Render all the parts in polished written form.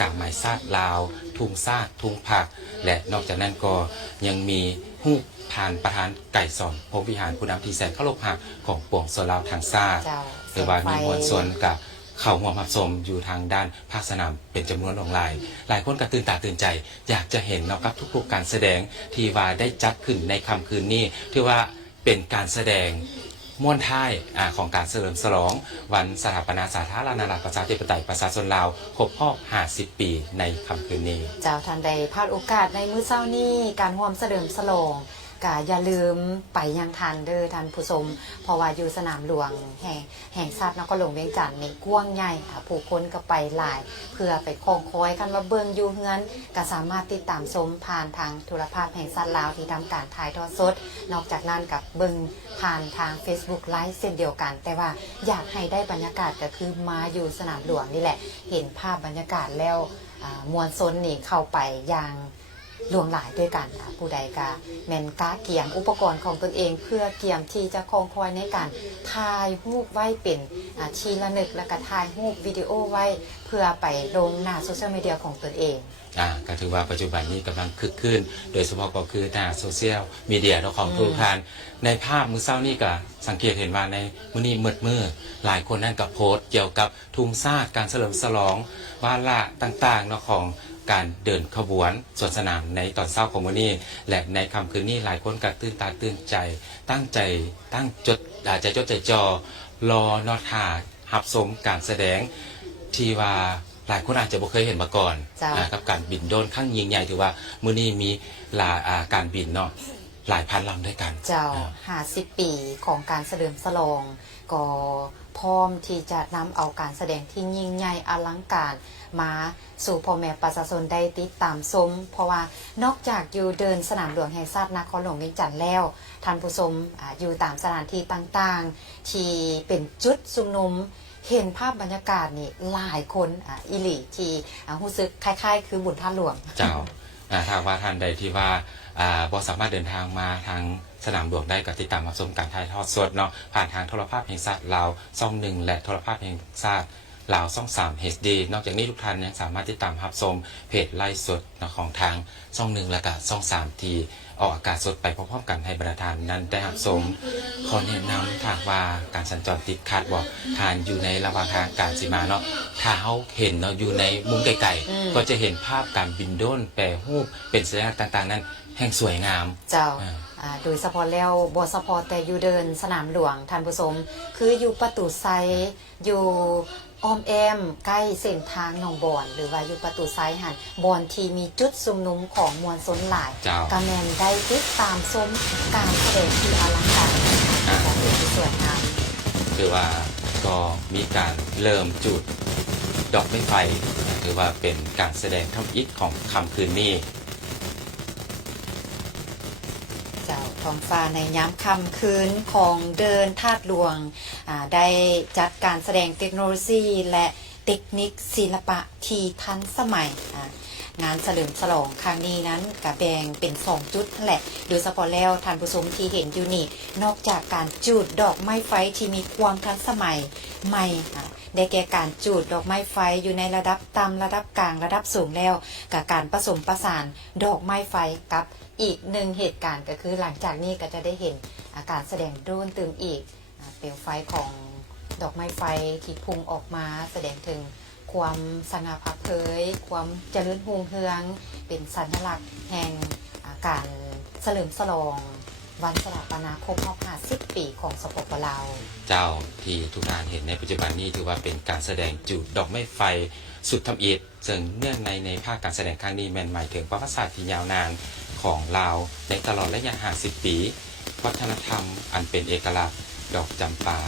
กาบหมายซาดลาวทุ่งซาดทุ่งผักและนอกจากนั้นก็ยังมีฮูกผ่านประธานไก่สอนพรหมวิหารผู้นำที่แสนเคารพหักของปวงชนลาวทางซาดหรือว่ามีมวลชนกับเข้าร่วมรับชมอยู่ทางด้านภาคสนามเป็นจำนวนหลายคนก็ตื่นตาตื่นใจอยากจะเห็นนะครับทุกๆการแสดงที่ว่าได้จัดขึ้นในค่ำคืนนี้ที่ว่าเป็นการแสดงม่วนท้ายของการเฉลิมฉลองวันสถาปนาสาธารณรัฐประชาธิปไตยประชาชนลาวครบรอบ50 ปีในค่ำคืนนี้เจ้าทันใดพลาดโอกาสในมื้อเช้านี้การร่วมเฉลิมฉลองก็อย่าลืมไปยังทันเด้อท่านผู้ชมเพราะว่าอยู่สนามหลวงแห่งชาตินครหลวงเวียงจันทน์นี่กว้างใหญ่ผู้คนก็ไปหลายเพื่อไปคองคอยกันว่าเบิ่งอยู่เฮือนก็สามารถติดตามชมผ่านทางโทรภาพแห่งชาติลาวที่ทำการถ่ายทอดสดนอกจากนั้นกับเบิ่งผ่านทาง Facebook Live เช่นเดียวกันแต่ว่าอยากให้ได้บรรยากาศก็คือมาอยู่สนามหลวงนี่แหละเห็นภาพบรรยากาศแล้วมวลชนนี่เข้าไปอย่างหลวงหลายด้วยกันผู้ใดก็แม่นกะเกี่ยมอุปกรณ์ของตนเองเพื่อเกี่ยมที่จะคงคอยในการถ่ายรูปไว้เป็นชีละนึกและก็ถ่ายรูปวิดีโอไว้เพื่อไปลงหน้าโซเชียลมีเดียของตนเองก็ถือว่าปัจจุบันนี้กำลังคึกคืนโดยเฉพาะก็คือหน้าโซเชียลมีเดียของทุกท่านในภาพมื้อเช้านี้ก็สังเกตเห็นว่าในมื้อนี้มืดหลายคนนั่นก็โพสต์เกี่ยวกับทุ่งซาดการเฉลิมฉลองวาระต่างๆของการเดินขบวนสวนสนามในตอนเช้าของมื้อนี้และในค่ำคืนนี้หลายคนก็ตื่นตาตื่นใจตั้งใจใจจดใจจ่อรอนอท่ารับชมการแสดงที่ว่าหลายคนอาจจะบ่เคยเห็นมาก่อนกับการบินโดรนครั้งยิ่งใหญ่ถือว่ามื้อนี้มีการบินเนาะหลายพันลำด้วยกันเจ้า50 ปีของการเฉลิมฉลองก็พร้อมที่จะนำเอาการแสดงที่ยิ่งใหญ่อลังการมาสู่พ่อแม่ประชาชนได้ติดตามชมเพราะว่านอกจากอยู่เดินสนามหลวงแห่งชาตินครหลวงเวียงจันทน์แล้วท่านผู้ชมอยู่ตามสถานที่ต่างๆที่เป็นจุดชุมนุมเห็นภาพบรรยากาศนี่หลายคนอิหลีที่รู้สึกคล้ายๆคือบุญท่านหลวงเจ้าถ้าว่าท่านใดที่ว่าบ่สามารถเดินทางมาทางสนามหลวงได้ก็ติดตามรับชมการถ่ายทอดสดเนาะผ่านทางโทรภาพแห่งชาติลาวช่อง1และโทรภาพแห่งชาติลาวช่อง3 HD นอกจากนี้ทุกท่านยังสามารถติดตามรับชมเพจไลฟ์สดของทางช่อง1และก็ช่อง3ที่ออกอากาศสดไปพร้อมๆกันให้ประธานนั้นได้รับชมขอแนะนำถ้าว่าการสัญจรติดขัดบ่ทานอยู่ในระหว่างทางการสิมาเนาะถ้าเฮาเห็นเนาะอยู่ในมุมไกลๆก็จะเห็นภาพการบินโดรนแปรรูปเป็นสัญลักษณ์ต่างๆนั้นแห่งสวยงามเจ้าโดยเฉพาะแล้วบ่เฉพาะแต่อยู่เดินสนามหลวงท่านผู้ชมคืออยู่ประตูไซอยู่อ้อมแอมใกล้เส้นทางหนองบอนหรือว่าอยู่ประตูไซหันบอนที่มีจุดชุมนุมของมวลชนหลายกะแม่นได้ติดตามชมการแสดงที่อลังการของที่สวยงามคือว่าก็มีการเริ่มจุดดอกไม้ไฟถือว่าเป็นการแสดงทำอิฐของค่ำคืนนี้ท้องฟ้าในย้ำค่ำคืนของเดินธาตุหลวงได้จัดการแสดงเทคโนโลยีและเทคนิคศิลปะที่ทันสมัยงานเฉลิมฉลองครั้งนี้นั้นกะแบ่งเป็น2จุดนั่นแหละโดยเฉพาะแล้วท่านผู้ชมที่เห็นอยู่นี่นอกจากการจูดดอกไม้ไฟที่มีความทันสมัยใหม่ได้แก่การจูดดอกไม้ไฟอยู่ในระดับต่ำระดับกลางระดับสูงแล้วกับการผสมประสานดอกไม้ไฟกับอีกหนึ่งเหตุการณ์ก็คือหลังจากนี้ก็จะได้เห็นการแสดงโดรนตื่มอีกเปลวไฟของดอกไม้ไฟที่พุ่งออกมาแสดงถึงความสง่าผ่าเผยความเจริญรุ่งเรืองเป็นสัญลักษณ์แห่งการเฉลิมฉลองวันสถาปนาครบรอบ50 ปีของสปป.ลาวเจ้าที่ทุกท่านเห็นในปัจจุบันนี้ถือว่าเป็นการแสดงจุดดอกไม้ไฟสุดทำอิฐซึ่งเนื่องในภาคการแสดงครั้งนี้แม่นหมายถึงประวัติศาสตร์ที่ยาวนานของลาวในตลอดระยะ50 ปีวัฒนธรรมอันเป็นเอกลักษณ์ดอกจำปา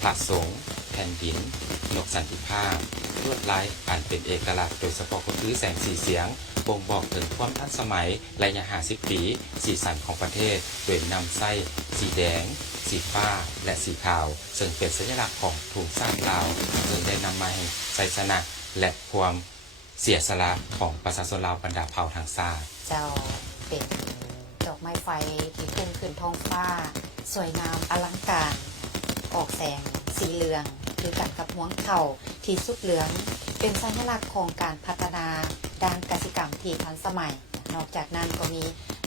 พระสงฆ์แผ่นดินนกสันติภาพลวดลายอันเป็นเอกลักษณ์โดยเฉพาะก็คือแสงสีเสียงบ่งบอกถึงความทันสมัยระยะ50 ปีสีสันของประเทศโดยนำไส้สีแดงสีฟ้าและสีขาวซึ่งเป็นสัญลักษณ์ของทุ่งซาดลาวซึ่งได้นำมาให้ชัยชนะและความเสียสละของประชาชนลาวบรรดาเผ่าทางชาติเจ้าเป็นดอกไม้ไฟที่พุ่งขึ้นท้องฟ้าสวยงามอลังการออกแสงสีเหลือง คือกันกับห่วงเข่าที่สุกเหลืองเป็นสัญลักษณ์ของการพัฒนาด้านกสิกรรมที่ทันสมัยนอกจากนั้นก็มี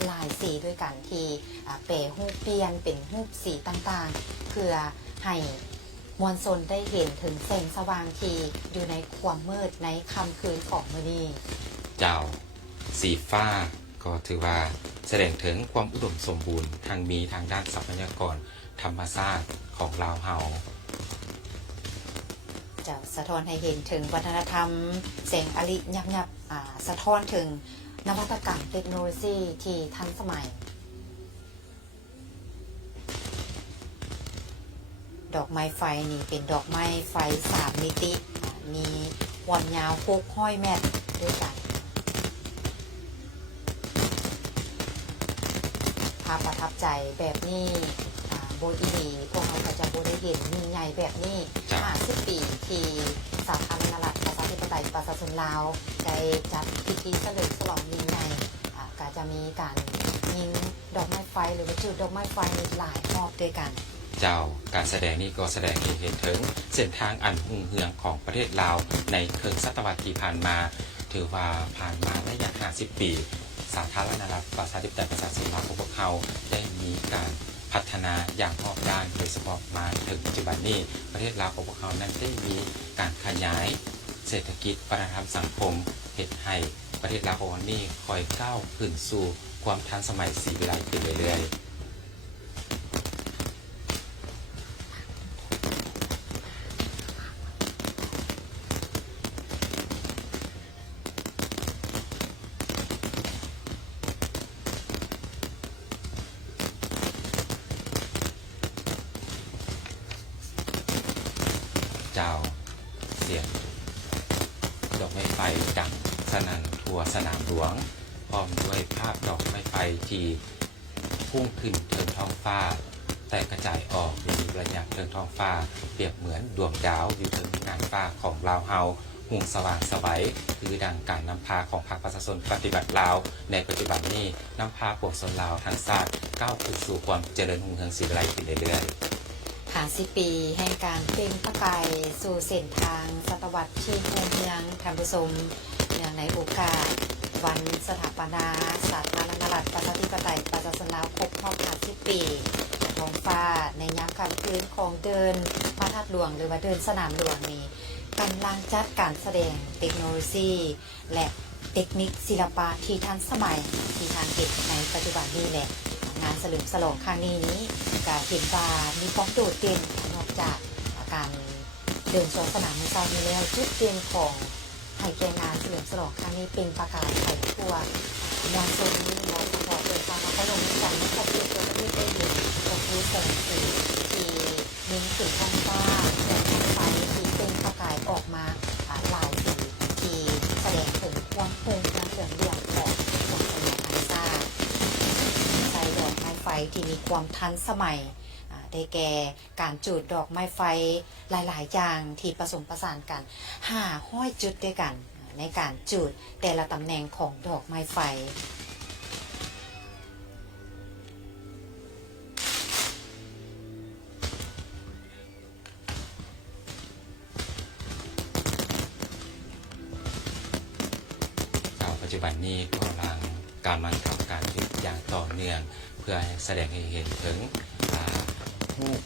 ลายสีด้วยกันที่แปรรูปเปลี่ยนเป็นรูปสีต่างๆเพื่อให้มวลชนได้เห็นถึงแสงสว่างที่อยู่ในความมืดในค่ำคืนของมื้อนี้ เจ้าสีฟ้าก็ถือว่าแสดงถึงความอุดมสมบูรณ์ทางมีทางด้านทรัพยากรธรรมชาติของลาวเฮา จะสะท้อนให้เห็นถึงวัฒนธรรมแสงอลิยับสะท้อนถึงนวัตกรรมเทคโนโลยีที่ทันสมัย ดอกไม้ไฟนี่เป็นดอกไม้ไฟ3มิติมีความยาว600 เมตรด้วยกันภาพประทับใจแบบนี้โบอีดีพวกเราก็จะโบได้เห็นมีใหญ่แบบนี้50 ปีที่สาธารณรัฐประชาธิปไตยประชาชนลาวได้จัดพิธีเฉลิมฉลองยิ่งใหญ่ก็จะมีการยิงดอกไม้ไฟหรือว่าจุดดอกไม้ไฟหลายรอบด้วยกันเจ้าการแสดงนี้ก็แสดงให้เห็นถึงเส้นทางอันหุ่งเหืองของประเทศลาวในครึ่งศตวรรษที่ผ่านมาถือว่าผ่านมาระยะ50 ปีสาธารณรัฐประชาธิปไตยประชาชนลาวของพวกเขาได้มีการพัฒนาอย่างรอบด้านโดยเฉพาะมาถึงปัจจุบันนี้ประเทศลาวของพวกเขานั้นได้มีการขยายเศรษฐกิจวัฒนธรรมสังคมเฮ็ดให้ประเทศลาวของเรานี้ค่อยก้าวขึ้นสู่ความทันสมัยศรีวิไลขึ้นเรื่อยๆเจ้าเสียงดอกไม้ไฟดังสนั่นทั่วสนามหลวงพร้อมด้วยภาพดอกไม้ไฟที่พุ่งขึ้นเทินท้องฟ้าแต่กระจายออกในระยะเทินท้องฟ้าเปรียบเหมือนดวงดาวอยู่เทินงานฟ้าของลาวเฮาหุ่งสว่างสวัยคือดังการนำพาของพรรคประชาชนปฏิบัติลาวในปัจจุบันนี้นำพาปวงชนลาวทั้งชาติก้าวขึ้นสู่ความเจริญรุ่งเรืองศรีวิไลขึ้นเรื่อยๆ50 ปีแห่งการเปล่งประกายสู่เส้นทางศตวรรษที่รุ่งเรืองท่านผู้ชมเนื่องในโอกาสวันสถาปนาสาธารณรัฐประชาธิปไตยประชาชนลาวครบรอบ50 ปีท้องฟ้าในยามค่ำคืนของเดินพระธาตุหลวงหรือว่าเดินสนามหลวงนี้กำลังจัดการแสดงเทคโนโลยีและเทคนิคศิลปะที่ทันสมัยที่ทางเห็นในปัจจุบันนี้แหละงานเฉลิมฉลองครั้งนี้ก็เห็นว่ามีความโดดเด่นนอกจากการเดินสวนสนามในเช้านี้แล้วจุดเด่นของให้แก่งานเฉลิมฉลองครั้งนี้เป็นประกาศไฟทั่วมวลชนนี้เราเฉพาะเดินทางมาเข้าลงกันในครอบครัวตัวประเทศได้เห็นก็คือแสงสีที่มิ้งถึงท้องฟ้าและท้องไฟที่เป็นประกายออกมาหลายสีที่แสดงถึงความคงความเหลืองเรืองของคนสมัยทันซ่าใช้ดอกไม้ไฟที่มีความทันสมัยได้แก่การจุดดอกไม้ไฟหลายๆอย่างที่ผสมผสานกัน500 จุดด้วยกันในการจุดแต่ละตำแหน่งของดอกไม้ไฟปัจจุบันนี้กำลังทำการผลิตอย่างต่อเนื่องเพื่อแสดงให้เห็นถึงรูป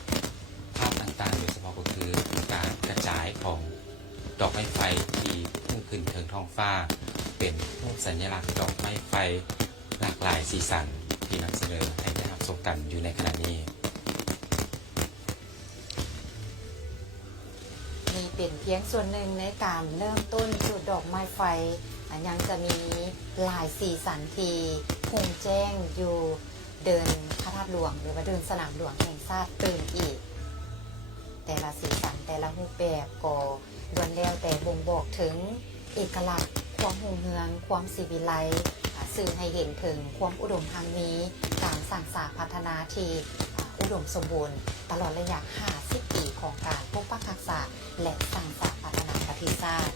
ภาพต่างๆโดยเฉพาะก็คือการกระจายของดอกไม้ไฟที่พุ่งขึ้นเทิงท้องฟ้าเป็นรูปสัญลักษณ์ดอกไม้ไฟหลากหลายสีสันที่นำเสนอให้ได้รับชมกันอยู่ในขณะนี้นี่เป็นเพียงส่วนหนึ่งในการเริ่มต้นจุดดอกไม้ไฟยังจะมีหลายสีสันที่คงแจ้งอยู่เดินพระธาตุหลวงหรือว่าเดินสนามหลวงแห่งชาติตื่นอีกแต่ละสีสันแต่ละรูปแบบก็ล้วนแล้วแต่บ่งบอกถึงเอกลักษณ์ความรุ่งเรืองความศิวิไลสื่อให้เห็นถึงความอุดมทางนี้การสร้างสรรค์พัฒนาที่อุดมสมบูรณ์ตลอดระยะ50 ปีของการปกปักรักษาและสร้างสรรค์พัฒนาประเทศชาติ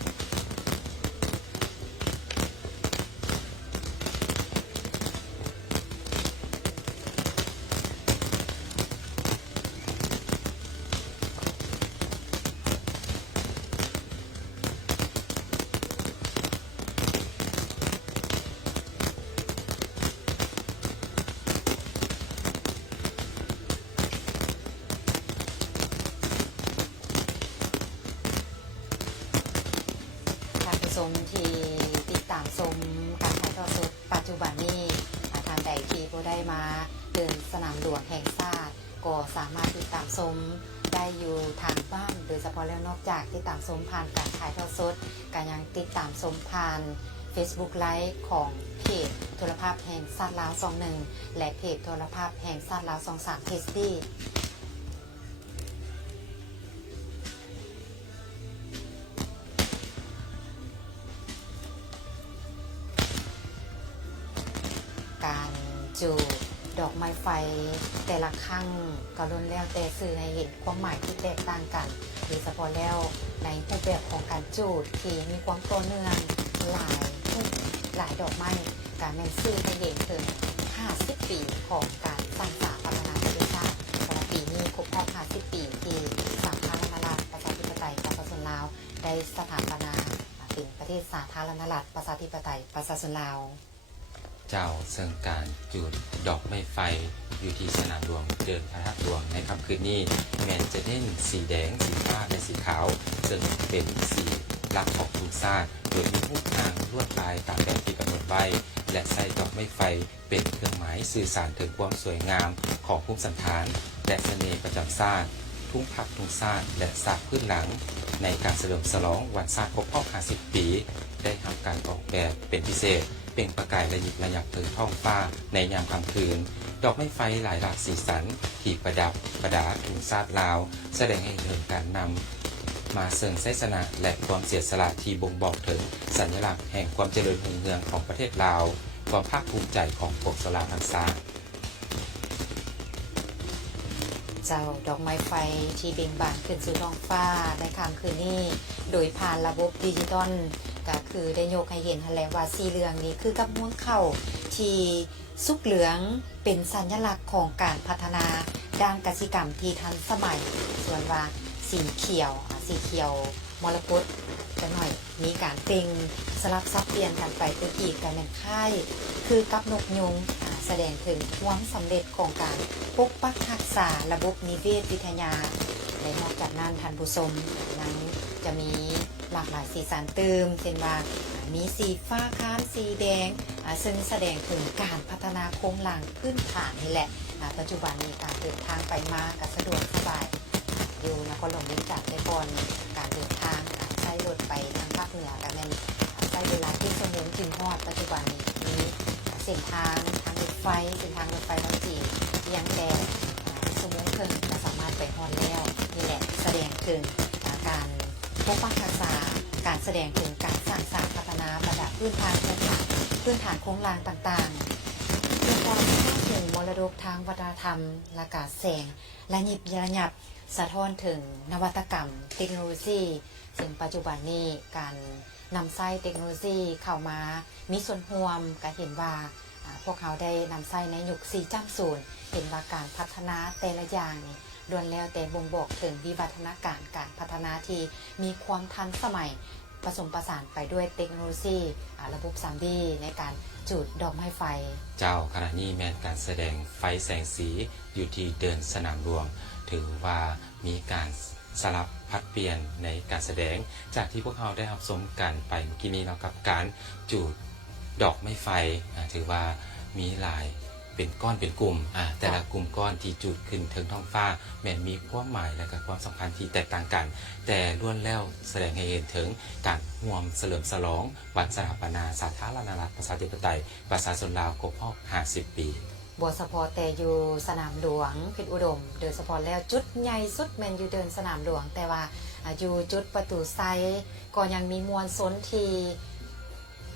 ที่ติดตามชมการถ่ายทอดสดปัจจุบันนี้ทางใดที่บ่ได้มาเดินสนามหลวงแห่งชาติก็สามารถติดตามชมได้อยู่ทางบ้านโดยเฉพาะแล้วนอกจากติดตามชมผ่านการถ่ายทอดสดก็ยังติดตามชมผ่าน Facebook Live ของเพจโทรภาพแห่งชาติลาว21และเพจโทรภาพแห่งชาติลาว23 Tastyการจูดดอกไม้ไฟแต่ละครั้งก็ล้วนแล้วแต่สื่อให้เห็นความหมายที่แตกต่างกันโดยเฉพาะแล้วในรูปแบบของการจูดที่มีความต่อเนื่องหลายดอกไม้การแม่นสื่อให้เห็นถึง50 ปีของการสร้างสรรค์พัฒนาประเทศชาติเพราะปีนี้ครบรอบ50 ปีที่สาธารณรัฐประชาธิปไตยประชาชนลาวได้สถาปนาเป็นประเทศสาธารณรัฐประชาธิปไตยประชาชนลาวเจ้าซึ่งการจุดดอกไม้ไฟอยู่ที่สนามหลวงเดินพระธาตุหลวงในค่ำคืนนี้แม้จะเน้นสีแดงสีฟ้าและสีขาวซึ่งเป็นสีหลักของทุกชาติโดยมีรูปทางลวดลายตามแบบที่กำหนดไว้และใส่ดอกไม้ไฟเป็นเครื่องหมายสื่อสารถึงความสวยงามของภูมิสันฐานและเสน่ห์ประจำชาติทุ่งผักทุ่งชาติและศาสตร์พื้นหลังในการเฉลิมฉลองวันชาติครบรอบ50 ปีได้ทำการออกแบบเป็นพิเศษเปล่งประกายระยิบระยับถึงท้องฟ้าในยามค่ำคืนดอกไม้ไฟหลายหลากสีสันที่ประดับประดาถึงชาติลาวแสดงให้เห็นการนำมาเสริมไสสนะและความเสียสละที่บ่งบอกถึงสัญลักษณ์แห่งความเจริญรุ่งเรืองของประเทศลาวความภาคภูมิใจของพวกชาวลาวทั้งชาติเจ้าดอกไม้ไฟที่เบ่งบานขึ้นสู่ท้องฟ้าในค่ำคืนนี้โดยผ่านระบบดิจิตอลก็คือได้ยกให้เห็นแล้วว่าสีเหลืองนี้คือกับม้วนเข้าที่สุกเหลืองเป็นสัญลักษณ์ของการพัฒนาด้านกสิกรรมที่ทันสมัยส่วนว่าสีเขียวมรกตจะหน่อยมีการเปล่งสลับซับเปลี่ยนกันไปตัวอีกกันเป็นค่ายคือกับนกยุงแสดงถึงความสำเร็จของการปกปักรักษาระบบนิเวศวิทยาและนอกจากนั้นท่านผู้ชมนั้นจะมีหลากหลายสีสันเติมเช่นว่ามีสีฟ้าค้านสีแดงซึ่งแสดงถึงการพัฒนาโครงหลังพื้นฐานนี่แหละปัจจุบันมีการเดินทางไปมาก็สะดวกสบายอยู่นครหลวงเวียงจันทร์แต่ก่อนการเดินทางใช้รถไปทางภาคเหนือกันนั้นใช้เวลาที่ชั่วโมงถึงฮอดปัจจุบันนี้มีเส้นทางรถไฟท้องจีเพียงแต่ชั่วโมงครึ่งก็สามารถไปฮอดแล้วนี่แหละแสดงถึงการปกปักรักษาการแสดงถึงการสร้างสรรค์พัฒนาประดับพื้นฐานโครงหลังต่างๆเพื่อความถึงมรดกทางวัฒนธรรมและการแสงและหยิบระยับสะท้อนถึงนวัตกรรมเทคโนโลยีซึ่งปัจจุบันนี้การนำไส้เทคโนโลยีเข้ามามีส่วนร่วมก็เห็นว่าพวกเขาได้นำไส้ในยุค4.0เห็นว่าการพัฒนาแต่ละอย่างนี่ล้วนแล้วแต่บ่งบอกถึงวิวัฒนาการพัฒนาที่มีความทันสมัยผสมผสานไปด้วยเทคโนโลยีระบบ 3D ในการจุดดอกไม้ไฟเจ้าขณะนี้แม้การแสดงไฟแสงสีอยู่ที่เดินสนามหลวงถือว่ามีการสลับพัดเปลี่ยนในการแสดงจากที่พวกเขาได้รับชมกันไปเมื่อกี้นี้เนาะกับการจุดดอกไม้ไฟถือว่ามีหลายเป็นก้อนเป็นกลุ่มแต่ละกลุ่มก้อนที่จุดขึ้นถึงท้องฟ้าแม้มีความหมายและก็ความสำคัญที่แตกต่างกันแต่ล้วนแล้วแสดงให้เห็นถึงการร่วมเฉลิมฉลองวันสถาปนาสาธารณรัฐประชาธิปไตยประชาชนลาวครบรอบ50 ปีบัวเฉพาะแต่อยู่สนามหลวงเพชรอุดมโดยเฉพาะแล้วจุดใหญ่สุดแมนอยู่เดินสนามหลวงแต่ว่าอยู่จุดประตูไซก็ยังมีมวลชนที่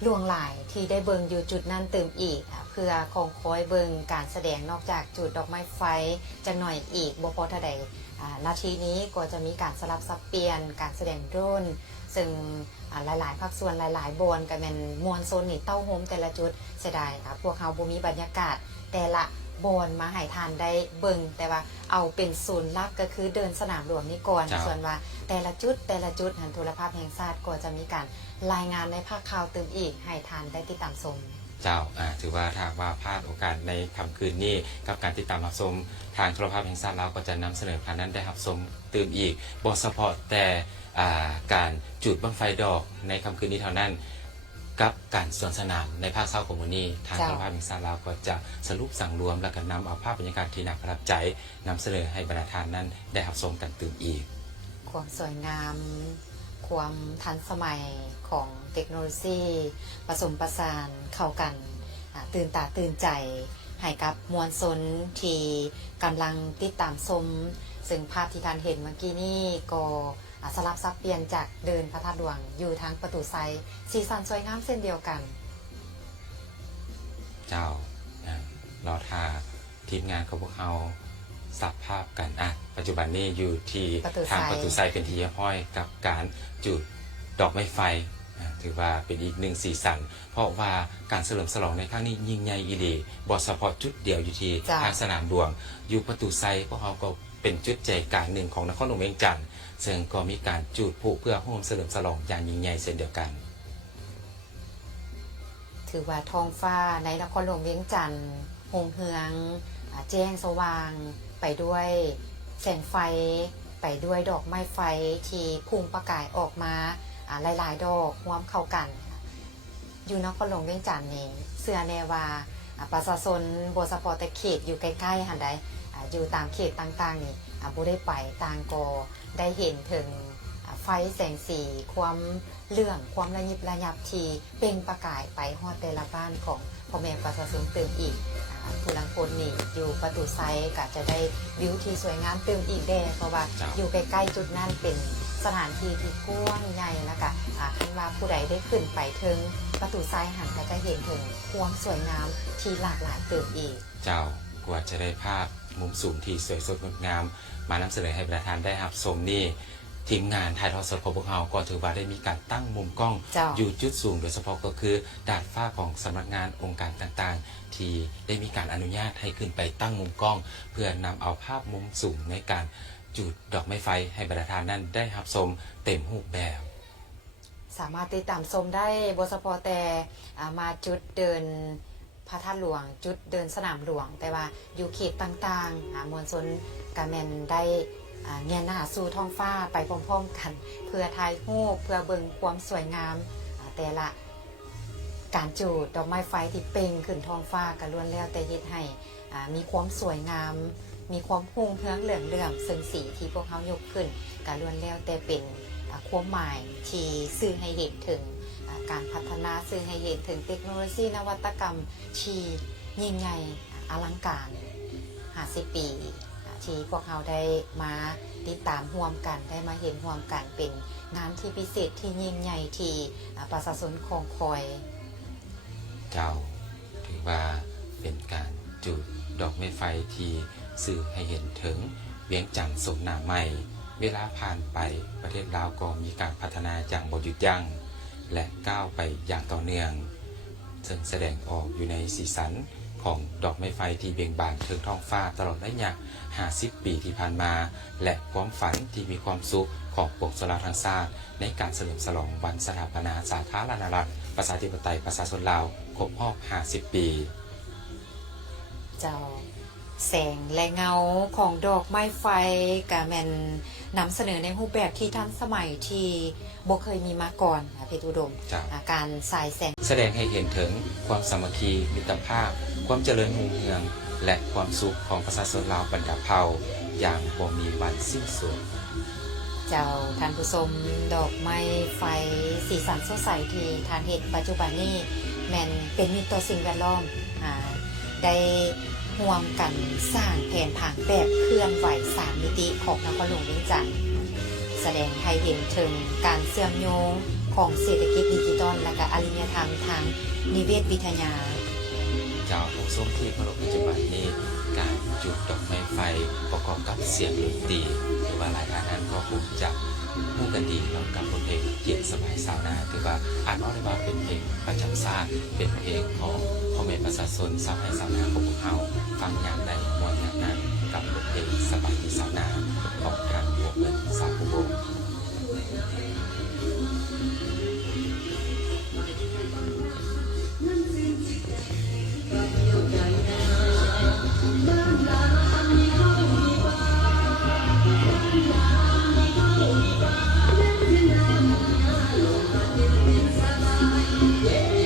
ล่วงหลายที่ได้เบิงอยู่จุดนั้นเติมอีกเพื่อคงคอยเบิงการแสดงนอกจากจุดดอกไม้ไฟจะหน่อยอีกบ่พอเท่าใดนาทีนี้ก็จะมีการสลับสับเปลี่ยนการแสดงโดรนซึ่งหลายๆภาคส่วนหลายๆบนกันเป็นมวลชนนี่เต้าโฮมแต่ละจุดเสียดายค่ะพวกเขาบ่มีบรรยากาศแต่ละบนมาให้ทานได้เบิ่งแต่ว่าเอาเป็นศูนย์หลักก็คือเดินสนามหลวงนี่ก่อนส่วนว่าแต่ละจุดหันโทรภาพแห่งชาติก็จะมีการรายงานในภาคข่าวตื่นอีกให้ทานได้ติดตามชมเจ้าถือว่าถ้าว่าพลาดโอกาสในค่ำคืนนี้กับการติดตามรับชมทางโทรภาพแห่งชาติเราก็จะนำเสนอผ่านนั้นได้รับชมตื่นอีกบ่เฉพาะแต่การจุดบั้งไฟดอกในค่ำคืนนี้เท่านั้น กับการสวนสนามในภาคเศร้าของวันนี้ทางโทรภาพมิงซาลาวก็จะสรุปสั่งรวมและก็นำเอาภาพบรรยากาศที่น่าประทับใจนำเสนอให้บรรดาทานนั้นได้รับชมกันตื่นอีกความสวยงามความทันสมัยของเทคโนโลยีผสมประสานเข้ากันตื่นตาตื่นใจให้กับมวลชนที่กำลังติดตามชมซึ่งภาพที่ท่านเห็นเมื่อกี้นี้ก็สลับซับเปลี่ยนจากเดินพระธาตุหลวงอยู่ทางประตูไซสีสันสวยงามเส้นเดียวกันเจ้ารอทาทีมงานของพวกเราสับภาพกันปัจจุบันนี้อยู่ที่ทางประตูไซเป็นที่เรียบร้อยกับการจุดดอกไม้ไฟถือว่าเป็นอีกหนึ่งสีสันเพราะว่าการเฉลิมฉลองในครั้งนี้ยิ่งใหญ่อีหลีบ่เฉพาะจุดเดียวอยู่ที่ทางสนามหลวงอยู่ประตูไซพวกเราก็เป็นจุดใจกลางหนึ่งของนครหลวงเวียงจันทร์ซึ่งก็มีการจุดพลุเพื่อร่วมเฉลิมฉลองอย่างยิ่งใหญ่เช่นเดียวกันถือว่าท้องฟ้าในนครหลวงเวียงจันทร์หงเฮืองแจ้งสว่างไปด้วยแสงไฟไปด้วยดอกไม้ไฟที่พุ่งประกายออกมาหลายๆดอกร่วมเข้ากันอยู่นครหลวงเวียงจันทร์นี่เสื้อแนว่าประชาชนบ่เฉพาะแต่เขตอยู่ใกล้ๆหันใดอยู่ตามเขตต่างๆนี่บ่ได้ไปต่างก็ได้เห็นถึงไฟแสงสีความเรื่องความระยิบระยับที่เปล่งประกายไปฮอดแต่ละบ้านของพ่อแม่ประชาชนเติมอีกผู้ลังคนนี่อยู่ประตูไซก็จะได้วิวที่สวยงามเติมอีกแด่เพราะว่าอยู่ใกล้ๆจุดนั้นเป็นสถานที่ที่กว้างใหญ่แล้วก็คันว่าผู้ใดได้ขึ้นไปถึงประตูไซหันก็จะเห็นถึงความสวยงามที่หลากหลายเติมอีกเจ้ากว่าจะได้ภาพมุมสูงที่สวยสดงดงามมานำเสนอให้ประธานได้รับชมนี่ทีมงานถ่ายทอดสดของพวกเราก็ถือว่าได้มีการตั้งมุมกล้องอยู่จุดสูงโดยเฉพาะก็คือดาดฟ้าของสำนักงานองค์การต่างๆที่ได้มีการอนุญาตให้ขึ้นไปตั้งมุมกล้องเพื่อนำเอาภาพมุมสูงในการจุดดอกไม้ไฟให้ประธานนั้นได้รับชมเต็มรูปแบบสามารถติดตามชมได้บ่เฉพาะแต่มาจุดเดินพระธาตุหลวงจุดเดินสนามหลวงแต่ว่าอยู่เขตต่างๆมวลชนกาแมนได้เงยหน้าสู่ท้องฟ้าไปพร้อมๆกันเพื่อถ่ายรูปเพื่อเบิ่งความสวยงามแต่ละการจุดดอกไม้ไฟที่เปล่งขึ้นท้องฟ้าก็ล้วนแล้วแต่เฮ็ดให้มีความสวยงามมีความพุ่งเฮืองเหลื่อมซึ่งสีที่พวกเขายกขึ้นก็ล้วนแล้วแต่เป็นความหมายที่สื่อให้เห็นถึงการพัฒนาซึ่งให้เห็นถึงเทคโนโลยีนวัตกรรมที่ยิ่งใหญ่อลังการ50 ปีที่พวกเราได้มาติดตามร่วมกันได้มาเห็นร่วมกันเป็นงานที่พิเศษที่ยิ่งใหญ่ที่ประชาชนคงคอยเจ้าถือว่าเป็นการจุดดอกไม้ไฟที่สื่อให้เห็นถึงเวียงจันทร์สมนาใหม่เวลาผ่านไปประเทศลาวก็มีการพัฒนาอย่างบ่หยุดยั้งและก้าวไปอย่างต่อเนื่องซึ่งแสดงออกอยู่ในสีสันของดอกไม้ไฟที่เบ่งบานถึงท้องฟ้าตลอดระยะ50 ปีที่ผ่านมาและความฝันที่มีความสุขของปวงชนชาวทั้งชาติในการเฉลิมฉลองวันสถาปนาสาธารณรัฐประชาธิปไตยประชาชนลาวครบรอบ50 ปีเจ้าแสงและเงาของดอกไม้ไฟกะแมนนำเสนอในรูปแบบที่ทันสมัยที่บ่เคยมีมาก่อนเพชรอุดมการสายแสงแสดงให้เห็นถึงความสามัคคีมิตรภาพความเจริญรุ่งเรืองและความสุขของประชาชนลาวบรรดาเผ่าอย่างบ่มีวันสิ้นสุดเจ้าท่านผู้ชมดอกไม้ไฟสีสันสดใสที่ทานเห็นปัจจุบันนี้แมนเป็นมิตรต่อสิ่งแวดล้อมได้ร่วมกันสร้างแผนผังแบบเคลื่อนไหว3 มิติของนครหลวงเวียงจันทร์แสดงให้เห็นถึงการเชื่อมโยงของเศรษฐกิจดิจิทัลและก็อารยธรรมทางนิเวศวิทยาเจ้าทุกส้มที่พระปัจจุบันนี้การจุดดอกไม้ไฟประกอบกับเสียงดนตรีหรือว่าหลายท่านนั้นก็คงจะมู่กันดีแล้วกับบทเพลงเกียรติสบายสาวนาถือว่าอ่านออกได้ว่าเป็นเพลงประจำชาติเป็นเพลงของพ่อแม่ประชาชนสาวไทยสาวนาของพวกเราฟังอย่างใดมวลอย่างนั้นกับบทเพลงสบายสาวนาของทางพวกเงินสาวผู้บงYeah.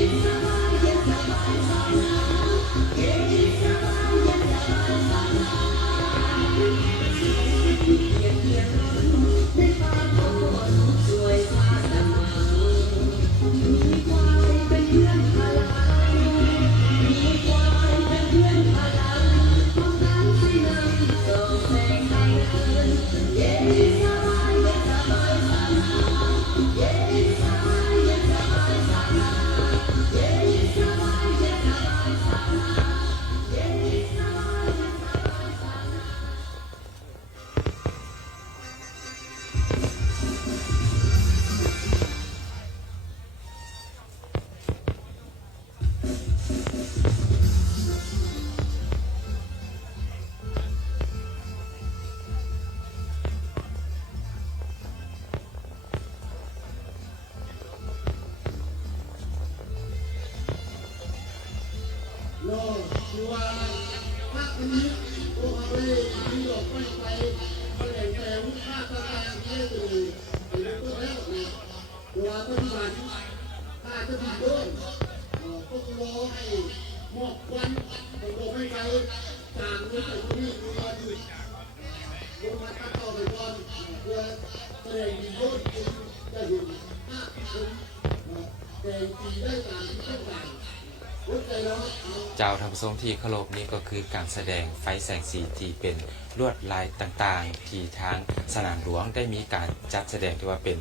เจ้าท่านผู้ชมที่เคารพนี่ก็คือการแสดงไฟแสงสีที่เป็นลวดลายต่างๆที่ทางสนามหลวงได้มีการจัดแสดงที่ว่าเป็น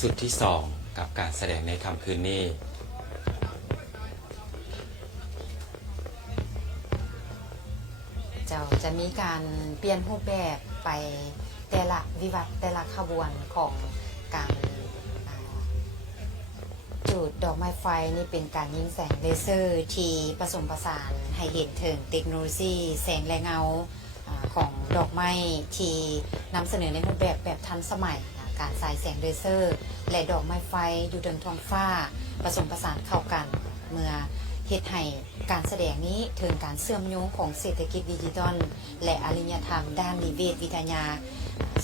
สุดที่สองกับการแสดงในค่ำคืนนี้เจ้าจะมีการเปลี่ยนรูปแบบไปแต่ละวิวัฒน์แต่ละขบวนของการจุดดอกไม้ไฟนี่เป็นการยิงแสงเลเซอร์ที่ผสมผสานให้เห็นถึงเทคโนโลยีแสงและเงาของดอกไม้ที่นำเสนอในรูปแบบทันสมัยการสายแสงเลเซอร์และดอกไม้ไฟอยู่บนท้องฟ้าผสมผสานเข้ากันเมื่อเฮ็ดให้การแสดงนี้ถึงการเชื่อมโยงของเศรษฐกิจดิจิทัลและอารยธรรมด้านนิเวศวิทยา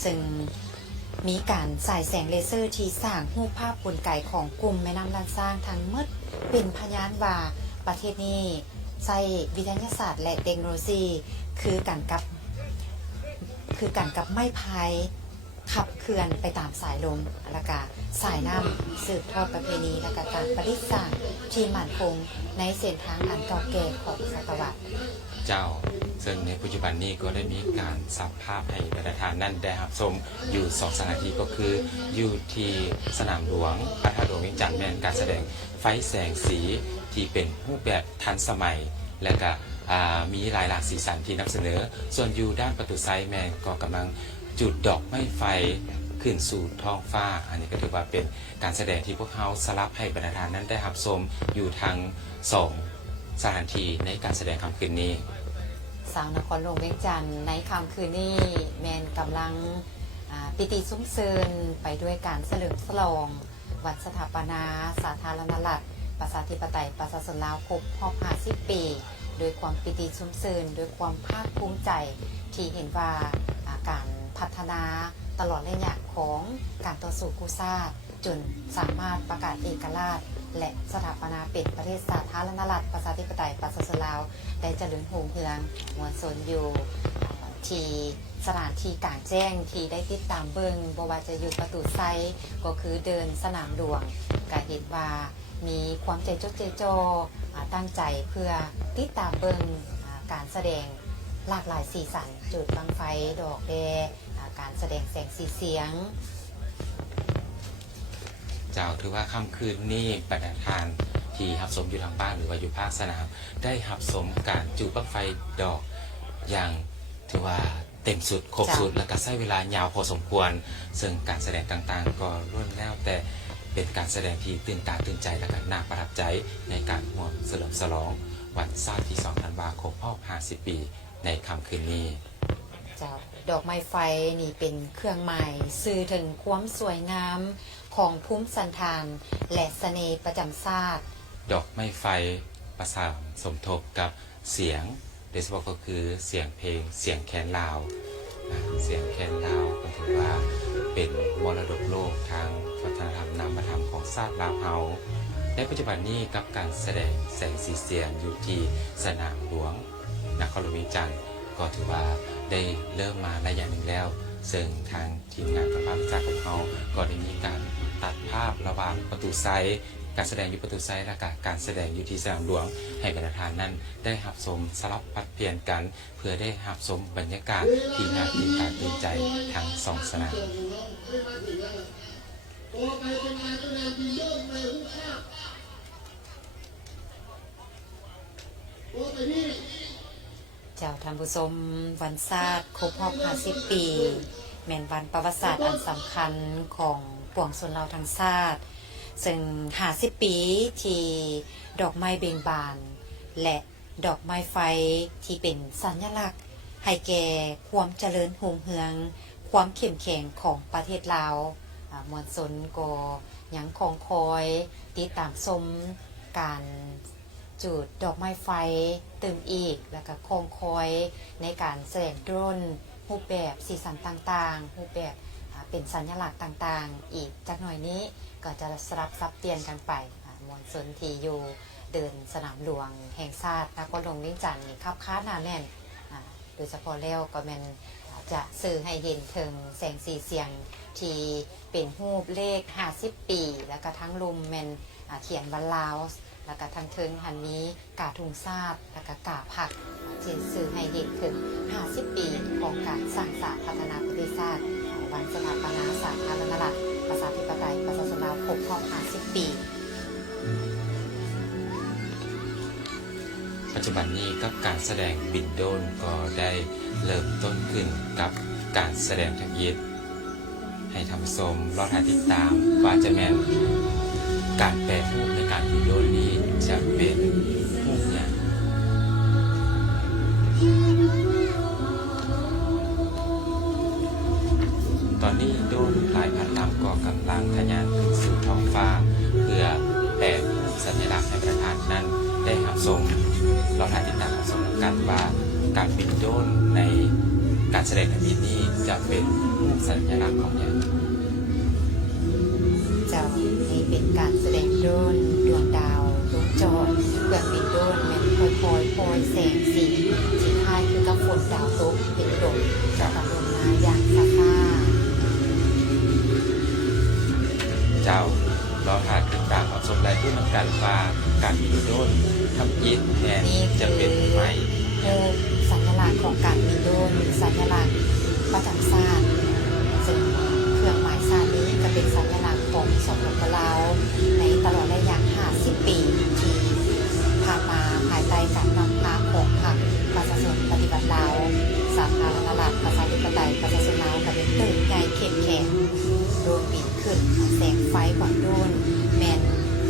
ซึ่งมีการสายแสงเลเซอร์ที่สร้างรูปภาพกลไกของกลุ่มแม่น้ำลำซางทั้งหมดเป็นพยานว่าประเทศนี้ใช้วิทยาศาสตร์และเทคโนโลยีคือกันกับไม้พายขับเคลื่อนไปตามสายลมและก็สายน้ำสืบทอดประเพณีและก็การประดิษฐ์สร้างที่มั่นคงในเส้นทางอันเก่าแก่ของศตวรรษเจ้าซึ่งในปัจจุบันนี้ก็ได้มีการซับภาพให้ประธานนั่นได้รับชมอยู่2สถานที่ก็คืออยู่ที่สนามหลวงพระธาตุหลวงเวียงจันทร์แม่นการแสดงไฟแสงสีที่เป็นรูปแบบทันสมัยและก็มีหลายหลากสีสันที่นำเสนอส่วนอยู่ด้านประตูไซด์แม่นก็กำลังจุดดอกไม้ไฟขึ้นสู่ท้องฟ้าอันนี้ก็ถือว่าเป็นการแสดงที่พวกเขาสลับให้ประธานนั้นได้รับชมอยู่ทาง2สถานที่ในการแสดงค่ำคืนนี้สาวนครหลวงเวียงจันทร์ในค่ำคืนนี้แมนกำลังปิติซุ้มเซินไปด้วยการเฉลิมฉลองวันสถาปนาสาธารณรัฐประชาธิปไตยประชาชนลาวครบรอบ50 ปีโดยความปิติซุ้มเซินโดยความภาคภูมิใจที่เห็นว่าการพัฒนาตลอดระยะของการต่อสู้กู้ชาติจนสามารถประกาศเอกราชและสถาปนาเป็นประเทศสาธารณรัฐประชาธิปไตยประชาชนลาวได้เจริญรุ่งเรืองมวลชนอยู่ที่สถานที่กลางแจ้งที่ได้ติดตามเบิงบ่ว่าจะอยู่ประตูไซก็คือเดินสนามหลวงก็เห็นว่ามีความใจจดใจจ่อตั้งใจเพื่อติดตามเบิงการแสดงหลากหลายสีสันจุดบังไฟดอกแดการแสดงแสงสีเสียงเจ้าถือว่าค่ำคืนนี้ประธานที่หับสมอยู่ทางบ้านหรือว่าอยู่ภาคสนามได้หับสมการจุดบั้งไฟดอกอย่างถือว่าเต็มสุดครบสุดและก็ใช้เวลายาวพอสมควรซึ่งการแสดงต่างๆก็ล้วนแล้วแต่เป็นการแสดงที่ตื่นตาตื่นใจและก็น่าประทับใจในการร่วมเฉลิมฉลองวันศาสตร์ที่2 ธันวาคมรอบ50 ปีในค่ำคืนนี้เจ้าดอกไม้ไฟนี่เป็นเครื่องหมายสื่อถึงความสวยงามของภูมิสันฐานและเสน่ห์ประจำชาติดอกไม้ไฟประสานสมทบกับเสียงโดยเฉพาะก็คือเสียงเพลงเสียงแคนลาวเสียงแคนลาวก็ถือว่าเป็นมรดกโลกทางวัฒนธรรมนามธรรมของชาติลาวเฮาในปัจจุบันนี้กับการแสดงแสงสีเสียงอยู่ที่สนามหลวงนครหลวงเวียงจันทร์ก็ถือว่าได้เริ่มมาระยะหนึ่งแล้วซึ่งทางทีมงานประภาพจากของเขาก็ได้มีการตัดภาพระหว่างประตูไซด์การแสดงอยู่ประตูไซด์และการแสดงอยู่ที่สนามหลวงให้ประธานนั้นได้หับชมสลับปัดเปลี่ยนกันเพื่อได้หับชมบรรยากาศที่น่าตื่นตาตื่นใจทั้ง2 สนามเจ้าท่านผู้ชมวันศาสตร์ครบรอบ50 ปีแม่นวันประวัติศาสตร์อันสำคัญของปวงชนเราทั้งชาติซึ่ง50 ปีที่ดอกไม้เบ่งบานและดอกไม้ไฟที่เป็นสัญลักษณ์ให้แก่ความเจริญรุ่งเรืองความเข้มแข็งของประเทศลาวมวลชนก็ยังคงคอยติดตามชมการ จุดดอกไม้ไฟตื่มอีกแล้วก็โคมคอยในการแสดงโดรนรูปแบบสีสันต่างๆรูปแบบเป็นสัญลักษณ์ต่างๆอีกจากหน่อยนี้ก็จะสลับซับเปลี่ยนกันไปมวลชนที่อยู่เดินสนามหลวงแห่งชาตินครหลวงเวียงจันทน์นี่คับค้าหนาแน่นโดยเฉพาะแล้วก็แมันจะสื่อให้เห็นถึงแสงสีเสียงที่เป็นรูปเลข50 ปีแล้วก็ทั้งลุมแมนเขียนวันลาวแล้วก็ทั้งเทิงหันนี้กาทุงซาดแล้วก็กาผักที่สื่อให้เห็นถึง50 ปีของการสร้างสรรค์พัฒนาประเทศชาติวันสถาปนาสาธารณรัฐประชาธิปไตยประชาชนลาวครบรอบ50 ปี ปัจจุบันนี้กับการแสดงบินโดรนก็ได้เริ่มต้นขึ้นกับการแสดงทำอิฐให้ทำชมรอหาติดตามว่าจะแม่นการแปลรูปในการบินโดรนนี้จะเป็นรูปอย่างตอนนี้โดรนหลายพันลำก็กำลังทะยานขึ้นสู่ท้องฟ้าเพื่อแปลรูปสัญลักษณ์ให้ประชาชนนั้นได้รับชมเราถ่ายติดตามรับชมกันว่าการบินโดรนในการแสดงทำอิฐนี้จะเป็นสัญลักษณ์ของอย่างเจ้านี่เป็นการแสดงโดรนดวงดาวดวงจอดเครื่องบินโดรนมันโปรยแสงสีคล้ายคือกับฝนดาวตกเป็นดงกับลมมาอย่างซาซาเจ้าเราถ่ายติดตามรับชมรายชื่อนำกันว่าการบินโดรนทำอิฐแทนจะเป็นไหมสัญลักษณ์ของการบินโดรนสัญลักษณ์ประจำชาติซึ่งเครื่องหมายชาตินี้ก็เป็นสัญลักษณ์ของสปปลาวในตลอดระยะ50 ปีที่ผ่านมาภายใต้การนำพาของพรรคประชาชนปฏิบัติลาวสาธารณรัฐประชาธิปไตยประชาชนลาวก็เป็นตื่นใหญ่เข้มแข็งโดนบินขึ้นแสงไฟกว่าโดนแมน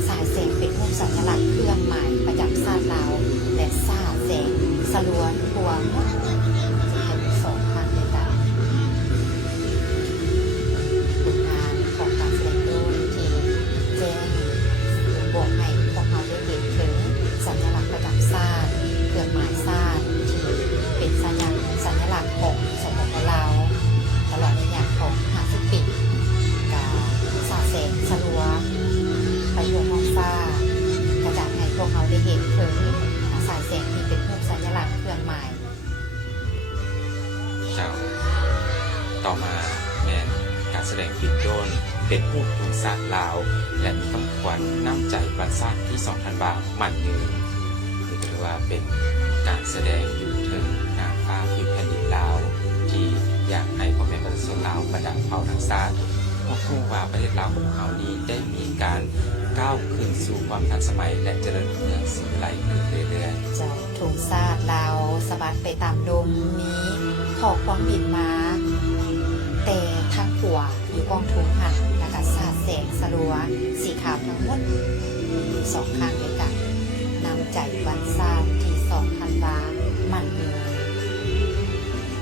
สายแสงเป็นรูปสัญลักษณ์เครื่องหมายประจำชาติลาวและสาดแสงสลัวทั่วหมดจะเป็น2 ครั้งด้วยกันผลงานของการแสดงโดรนที่แจ้งบอกให้พวกเราได้เห็นถึงสัญลักษณ์ประจำชาติเครื่องหมายชาติที่เป็นสัญลักษณ์ของสปปลาวตลอดระยะของ50 ปีการสาดแสงสลัวไปทั่วท้องฟ้ากระจายให้พวกเราได้เห็นถึงสายแสงที่เป็นรูปสัญลักษณ์เครื่องหมายเจ้าต่อมาแม่นการแสดงบินโดรนเป็นรูปธงชาติลาวและมีคำขวัญน้ำใจประชาชนที่2,000 บาทมั่นยืนนี่ถือว่าเป็นการแสดงอยู่ถึงนางฟ้าพิมพ์แผ่นดินลาวที่อยากให้พ่อแม่ประชาชนลาวบรรดาเผ่าทั้งชาติพวกผู้ว่าประเทศลาวของเขานี้ได้มีการก้าวขึ้นสู่ความทันสมัยและเจริญรุ่งเรืองสิ่งไหลขึ้นเรื่อยๆเจ้าธงชาติลาวสะบัดไปตามลมมีขอบความบินมาแต่ทางขวาอยู่กองทุงหันแล้วก็สาดแสงสลัวสีขาวทั้งหมด2 ข้างด้วยกันนำใจวันชาติที่2,000 บาทมันเมือง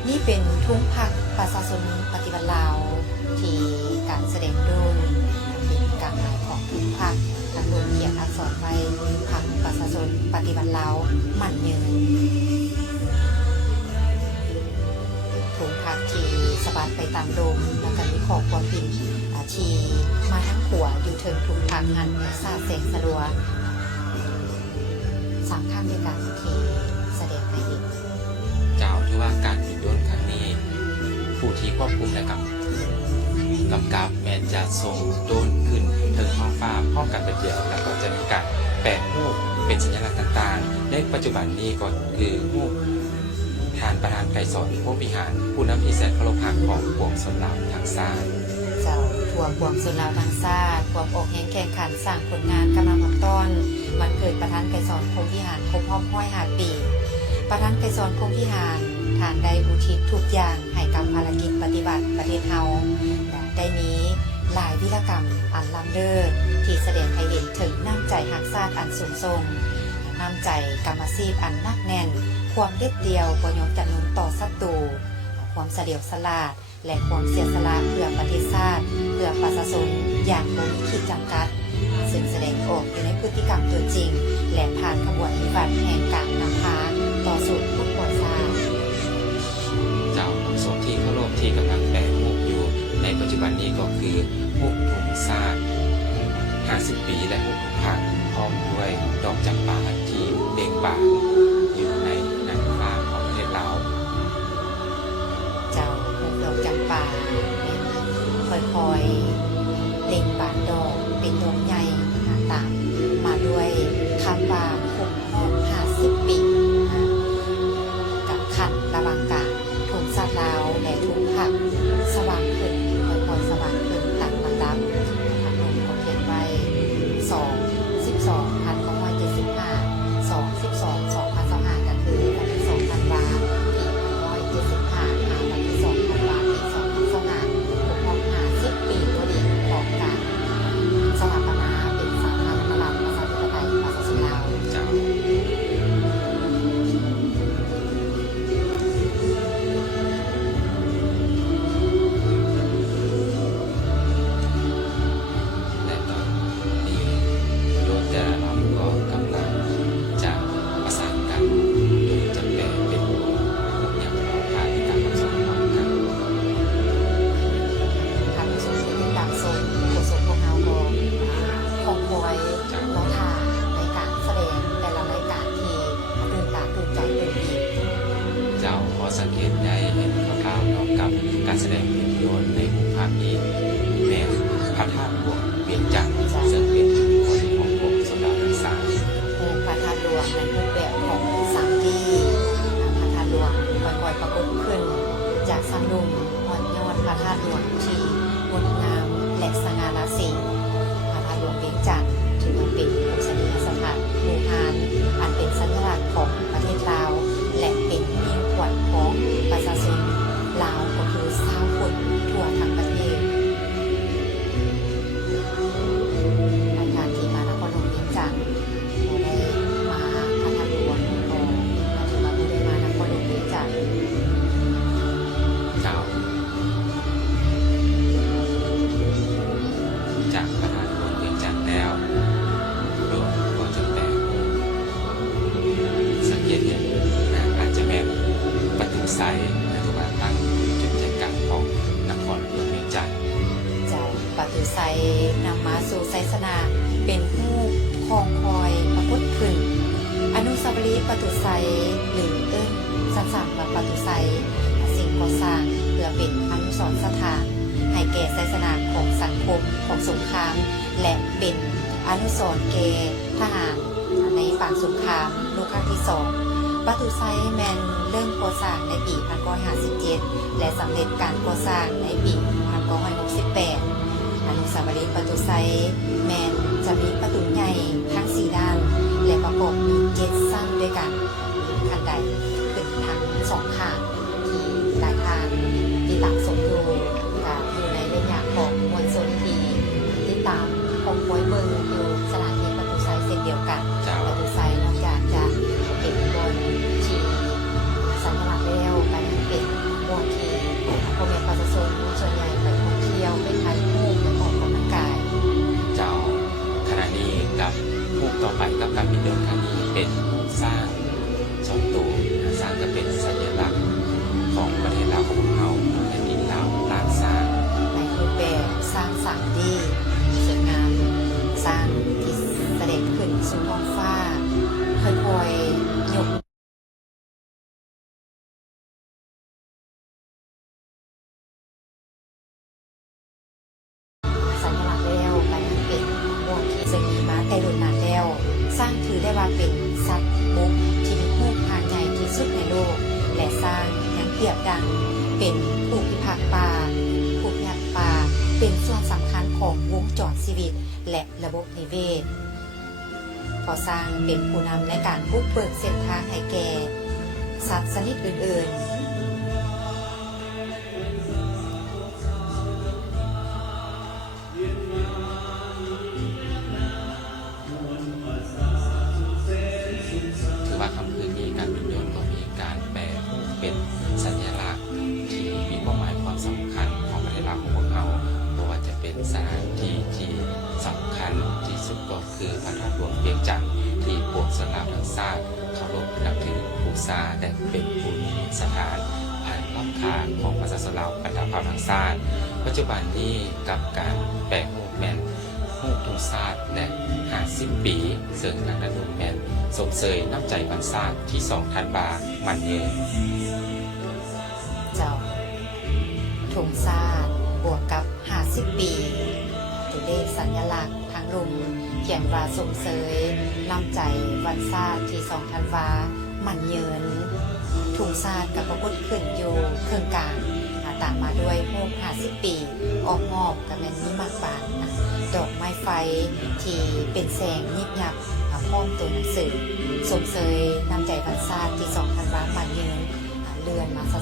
นี่เป็นทุ่งพักประชาชนปฏิบัติลาวที่การแสดงโดรนเป็นการหมายของทุ่งพักทางลงเขียนอักษรไว้พักประชาชนปฏิบัติลาวมันเมืองถุงผักที่สะบัดไปตามลมแล้วก็มีขอบความบินที่มาทั้งขัวอยู่ถึงถุงผักหันสาดแสงสลัว3 ข้างด้วยกันที่แสดงให้เห็นเจ้าที่ว่าการบินโดรนครั้งนี้ผู้ที่ควบคุมและกำกับแม้จะส่งโดรนขึ้นถึงท้องฟ้าพร้อมกันเป็นเดียวแล้วก็จะมีการแปลรูปเป็นสัญลักษณ์ต่างๆในปัจจุบันนี้ก็คือรูปทานประธานไกรสอนผู้บริหารผู้นำที่แสนเคารพรักของปวงชนลาวทั้งชาติเจ้าทั่วปวงชนลาวทั้งชาติความอกแห่งแข่งขันสร้างผลงานกำลังพักต้นวันเกิดประธานไกรสอนพงพิหารครบรอบ5 ปี ประธานไกรสอนพงพิหารทานได้อุทิศทุกอย่างให้กับภารกิจปฏิบัติประเทศเฮาได้มีหลายวิรกรรมอันล้ำเลิศที่แสดงให้เห็นถึงน้ำใจหักชาติอันสูงส่งน้ำใจกรรมซีพอันนักแน่นความเด็ดเดียวบ่ยอมจำนนต่อศัตรูความเสดียวสลาดและความเสียสละเพื่อประเทศชาติเพื่อประชาชนอย่างบ่มีขีดจำกัด ซึ่งแสดงออกอยู่ในพฤติกรรมตัวจริง และผ่านขบวนปฏิบัติแห่งการนำพาต่อสู่ผู้ก่อสร้าง เจ้าสมที่เคารพที่กำลังแปลรูปอยู่ในปัจจุบันนี้ก็คือรูปถุงซาก50 ปีและรูปถุงผักพร้อมด้วยดอกจำปาที่เบ่งบานอยู่ในน่านฟ้าของประเทศลาว เจ้าปลูกดอกจำปาค่อยๆเล่งบานดอกเป็นดอกใหญ่ตามมาด้วยคำว่าครบรอบ50 ปีกับขันระหว่างกลางถุงสัตว์ลาวและถุงผักสว่างขึ้นค่อยๆสว่างขึ้นตามลำดับพระนมเขาเขียนไว้2/12/1975 2/12/2025ก็คือวันที่2 ธันวาคมปี1975วันที่2 ธันวาคมปี2025ครบรอบ50 ปีตัวดีของการสถาปนาเป็นสาธารณรัฐประชาธิปไตยประชาชนลาว เจ้าและตอนนี้โยธแต่ละลำก็กำลังจะประสานกันโดยจะแปลเป็นรูปอย่างเราพาที่ตามคำสอนของกัน ทางผู้สูงที่ตามโซนโฆษกพวกเราก็คงคอยรอท่าในการแสดงแต่ละรายการที่ตื่นตาตื่นใจตื่นดี เจ้าขอสังเกตได้เห็นคร่าวๆเนาะกับการแสดงภาพยนตร์ในรูปภาพนี้แม้พระธาตุหลวงเวียงจันทร์ซึ่งเป็นคนของกรมสมบัติรักษา พระธาตุหลวงในรูปแบบของ3D พระธาตุหลวงค่อยๆปรากฏขึ้นจากสันลุมอ่อนยอดพระธาตุหลวงที่งดงามและสง่าราศีพระธาตุหลวงเวียงจันทร์ถือว่าเป็นภูมิปัญญาสถานโบราณอันเป็นสัญลักษณ์ของประเทศลาวและเป็นมิ่งขวัญของประชาชนลาวก็คือชาวพุทธทั่วทั้งประเทศรายการที่มานครหลวงเวียงจันทร์บ่ได้มาพระธาตุหลวงก็มาถึงมาบ่ได้มานครหลวงเวียงจันทร์ เจ้าจากพระธาตุหลวงเวียงจันทร์แล้วโยมก็จะแปลสังเกตเห็นอาจจะแม่นประตูไซนะทุกว่าตั้งจุดใจกลางของนครหลวงเวียงจันทร์ เจ้าประตูไซนำมาสู่ไซสนาเป็นผู้คองคอยปรากฏขึ้น อนุสาวรีย์ประตูไซหรือสั้นๆว่าประตูไซสิ่งก่อสร้างเพื่อเป็นอนุสรณ์สถานให้แก่ไซสนาของสังคมของสงคราม และเป็นอนุสรณ์แก่ทหารในฝั่งสงครามโลกครั้งที่2ประตูไซแมนเริ่มก่อสร้างในปี1957และสำเร็จการก่อสร้างในปี1968 อนุสาวรีย์ประตูไซแมนจะมีประตูใหญ่ทั้ง4ด้านและประกอบมี7สั้นด้วยกันมีคันไดขึ้นทั้ง2ข้างที่หลายทางที่ตามสมดูอยู่ในระยะของมวลชนที่ติดตามของคอยเบิงอยู่สถานที่ประตูไซเช่นเดียวกัน เจ้า ประตูไซนอกจากจะเป็นบนที่สัญลักษณ์แล้วก็ยังเป็นบนที่พ่อแม่ประชาชนส่วนใหญ่ไปท่องเที่ยวไปถ่ายรูปไปออกกำลังกาย เจ้าขณะนี้กับรูปต่อไปกับการบินเดินครั้งนี้เป็นรูปสร้าง2 ตัวสร้างก็เป็นสัญลักษณ์ของประเทศลาวของเราในดินลาวลานสร้าง ในรูปแบบสร้างสรรค์ดีสวยงามสร้างที่แสดงขึ้นสู่ท้องฟ้าค่อยๆยกสัญลักษณ์แล้วก็ยังเป็นบนที่ซึ่งมีมาแต่รุ่นนานแล้วสร้างถือได้ว่าเป็นสัตว์บกที่มีหูหางใหญ่ที่สุดในโลกและสร้างยังเปรียบดังเป็นผู้พิทักษ์ป่าผู้พิทักษ์ป่าเป็นส่วนสำคัญของวงจรชีวิตและระบบนิเวศพอสร้างเป็นผู้นำในการบุกเบิกเส้นทางให้แก่สัตว์ชนิดอื่นๆ ถือว่าคำคืนนี้การบินยนต์ก็มีการแปลรูปเป็นสัญลักษณ์ที่มีความหมายความสำคัญของประเทศลาวของพวกเราเพราะว่าจะเป็นสถานที่ที่สำคัญที่สุด ษาได้เป็นภูมิสถานอันล้ำค่าของประชาชนลาวบรรดาเผ่าทางชาติปัจจุบันนี้กับการแปลงรูปแมนรูปทุงชาติและ50 ปีซึ่งทางด้านรูปแมนสมเสยน้ำใจบรรชาติที่2,000 บาทมันยืน เจ้าทุงชาติบวกกับ50 ปีตัวเลขสัญลักษณ์ทางลุมเขียนว่าสมเสยน้ำใจวันชาติที่2,000 บาทมันยืนทุงชาติกับพระพุทธขึ้นอยู่เครื่องกลางตามมาด้วยรูป50 ปีออกมอบกับแมนนิมากบานนะดอกไม้ไฟที่เป็นแสงยิบยับพร้อมตัวหนังสือสมเสยน้ำใจบรรชาติที่2,000 บาทมันยืนเรือนมาซา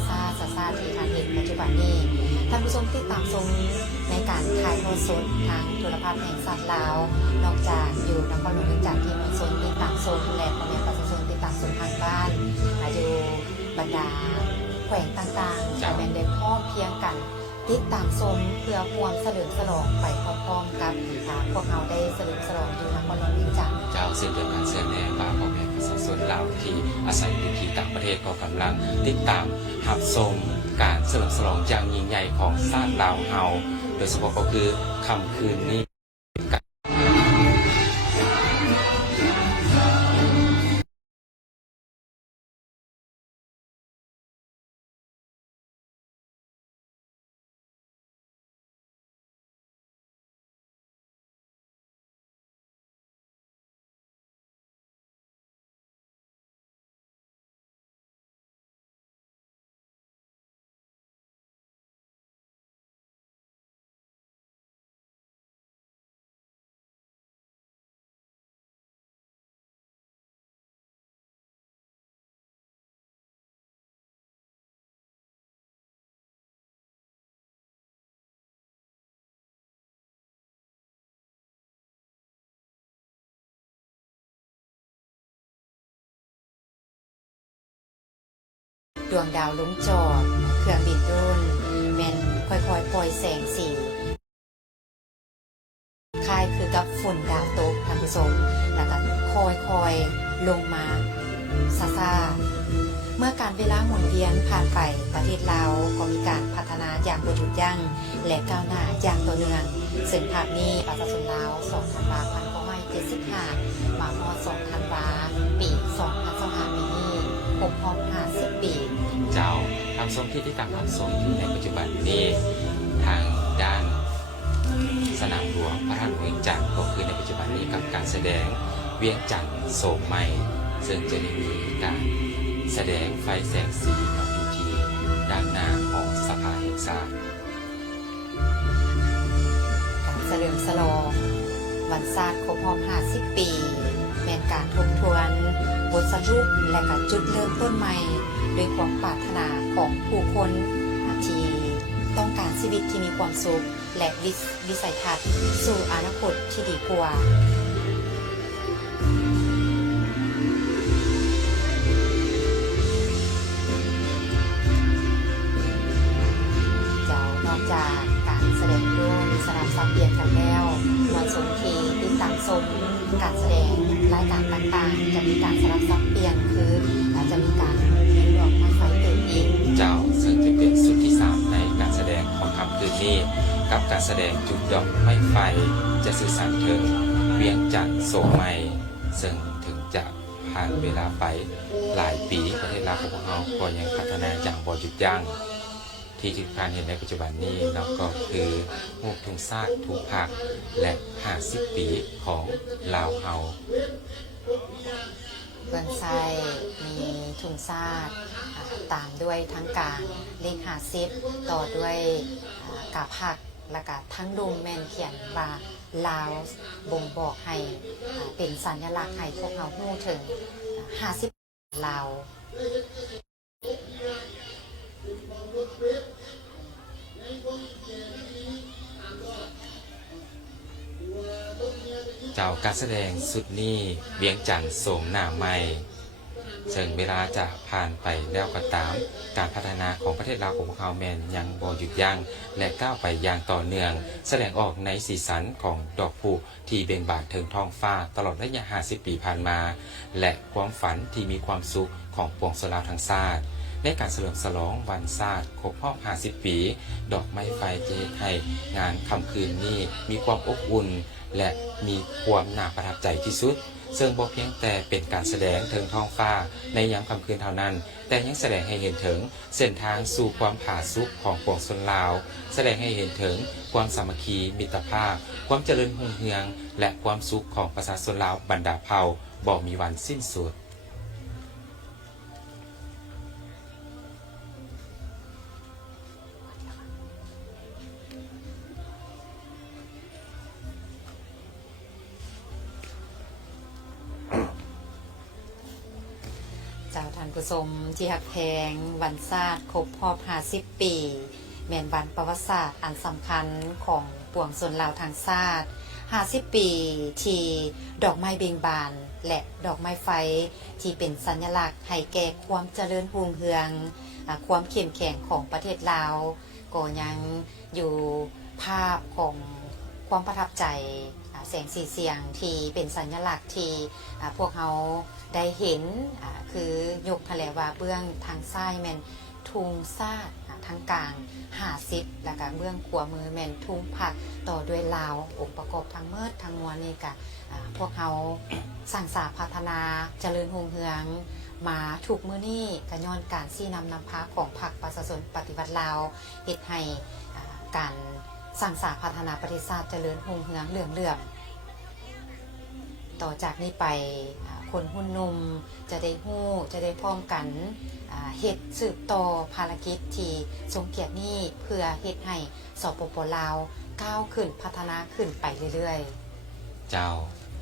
ซาที่ทานเห็นปัจจุบันนี้ท่านผู้ชมที่ตามชมในการถ่ายทอดสดทางโทรภาพแห่งชาติลาวนอกจากอยู่นครหลวงจากที่มีโซนที่ตามชมและพ่อแม่ประชาชนที่ตามชมทางบ้านอยู่บรรดาแขวงต่างๆจะเป็นเด็กพ่อเพียงกันติดตามชมเพื่อรวมเฉลิมฉลองไปพร้อมๆกับพวกเราได้เฉลิมฉลองอยู่นครหลวงจากเจ้าเส้นเดินการเสื่อมแน่ว่าพ่อแม่ประชาชนลาวที่อาศัยอยู่ที่ต่างประเทศก็กำลังติดตามหับชมการเฉลิมฉลองอย่างยิ่งใหญ่ของชาติลาวเฮาโดยเฉพาะก็คือค่ำคืนนี้ดวงดาวลุ้งจอดเครื่องบินโดรนแมนค่อยๆปล่อยแสงสีคล้ายคือกับฝุ่นดาวตกท่านผู้ชมแล้วก็ค่อยๆลงมาซาเมื่อการเวลาหมุนเวียนผ่านไปประเทศลาวก็มีการพัฒนาอย่างบ่หยุดยั้งและก้าวหน้าอย่างต่อเนื่องซึ่งภาพนี้ประชาชนลาว2 ธันวาคม 2575มาฮอด2 ธันวาคม ปี 2025 ปีนี้ครบรอบ50 ปีเจ้าทางชมที่ตามรับชมอยู่ในปัจจุบันนี้ทางด้านสนามหลวงพระราชวังเวียงจันทร์ก็คือในปัจจุบันนี้กับการแสดงเวียงจันทร์โสมใหม่ซึ่งจะได้มีการแสดงไฟแสงสีอยู่ที่ด้านหน้าของสภาแห่งชาติการเฉลิมฉลองวันชาติครบรอบ50 ปีเป็นการทบทวนบทสรุปและการจุดเริ่มต้นใหม่ด้วยความปรารถนาของผู้คนที่ต้องการชีวิตที่มีความสุขและวิสัยทัศน์สู่อนาคตที่ดีกว่านอกจากการแสดงโดยสนามสับเปลี่ยนกันแล้ววันสงทีติดตามชมการแสดงรายการต่างๆจะมีการสลับสับเปลี่ยนคือจะมีการเล่นดอกไม้ไฟเติมอีกเจ้าซึ่งจะเป็นสุดที่3ในการแสดงของค่ำคืนนี้กับการแสดงจุดดอกไม้ไฟจะสื่อสารถึงเวียงจันทร์โสมใหม่ซึ่งถึงจะผ่านเวลาไปหลายปีประเทศลาวของพวกเราก็ยังพัฒนาอย่างบ่หยุดยั้งที่ที่การเห็นในปัจจุบันนี้เราก็คือรูปธงชาติทุกภาคและ50 ปีของลาวเฮาเบื้องไซมีทุงชาติตามด้วยทั้งการเลข50ต่อด้วยกาพักและก็ทั้งลุมแมนเขียนว่าลาวบ่งบอกให้เป็นสัญลักษณ์ให้พวกเรารู้ถึง50ลาวเจ้าการแสดงสุดนี้เวียงจันทร์โสมหน้าใหม่ ซึ่งเวลาจะผ่านไปแล้วก็ตามการพัฒนาของประเทศลาวของพวกเขาแมนยังบ่หยุดยั้งและก้าวไปอย่างต่อเนื่องแสดงออกในสีสันของดอกพุที่เบ่งบานเทิงท้องฟ้าตลอดระยะ50 ปีผ่านมา และความฝันที่มีความสุขของปวงชนลาวทั้งชาติในการเฉลิมฉลองวันชาติครบรอบ50 ปีดอกไม้ไฟจะเฮ็ดให้งานค่ำคืนนี้มีความอบอุ่นและมีความน่าประทับใจที่สุดซึ่งบ่เพียงแต่เป็นการแสดงเทิงท้องฟ้าในยามค่ำคืนเท่านั้นแต่ยังแสดงให้เห็นถึงเส้นทางสู่ความผาสุกของปวงชนลาวแสดงให้เห็นถึงความสามัคคีมิตรภาพความเจริญรุ่งเรืองและความสุขของประชาชนลาวบรรดาเผ่าบ่มีวันสิ้นสุดเจ้าท่านผู้ชมที่หักแพงวันชาติครบรอบ50 ปีแม่นวันประวัติศาสตร์อันสำคัญของปวงชนลาวทางชาติ50 ปีที่ดอกไม้เบ่งบานและดอกไม้ไฟที่เป็นสัญลักษณ์ให้แก่ความเจริญรุ่งเรืองความเข้มแข็งของประเทศลาวก็ยังอยู่ภาพของความประทับใจแสงสีเสียงที่เป็นสัญลักษณ์ที่พวกเขาได้เห็นคือยกทะเลว่าเบื้องทางซ้ายแมนทุงซาดทางกลาง50แล้วก็เบื้องขวามือแมนทุงผักต่อด้วยลาวองค์ประกอบทั้งเมิดทั้งมวลนี่ก็พวกเขาสร้างสรรค์พัฒนาเจริญรุ่งเรืองมาถูกมือนี่กระย้อนการซี่นำพาของพรรคประชาชนปฏิวัติลาวเฮ็ดให้การสร้างสรรค์พัฒนาประเทศชาติเจริญรุ่งเรืองเลื่อมต่อจากนี้ไปคนหุ่นนุ่มจะได้ฮู้จะได้พร้อมกันเฮ็ดสืบต่อภารกิจที่ทรงเกียรตินี้เพื่อเฮ็ดให้สปป.ลาวก้าวขึ้นพัฒนาขึ้นไปเรื่อยๆเจ้า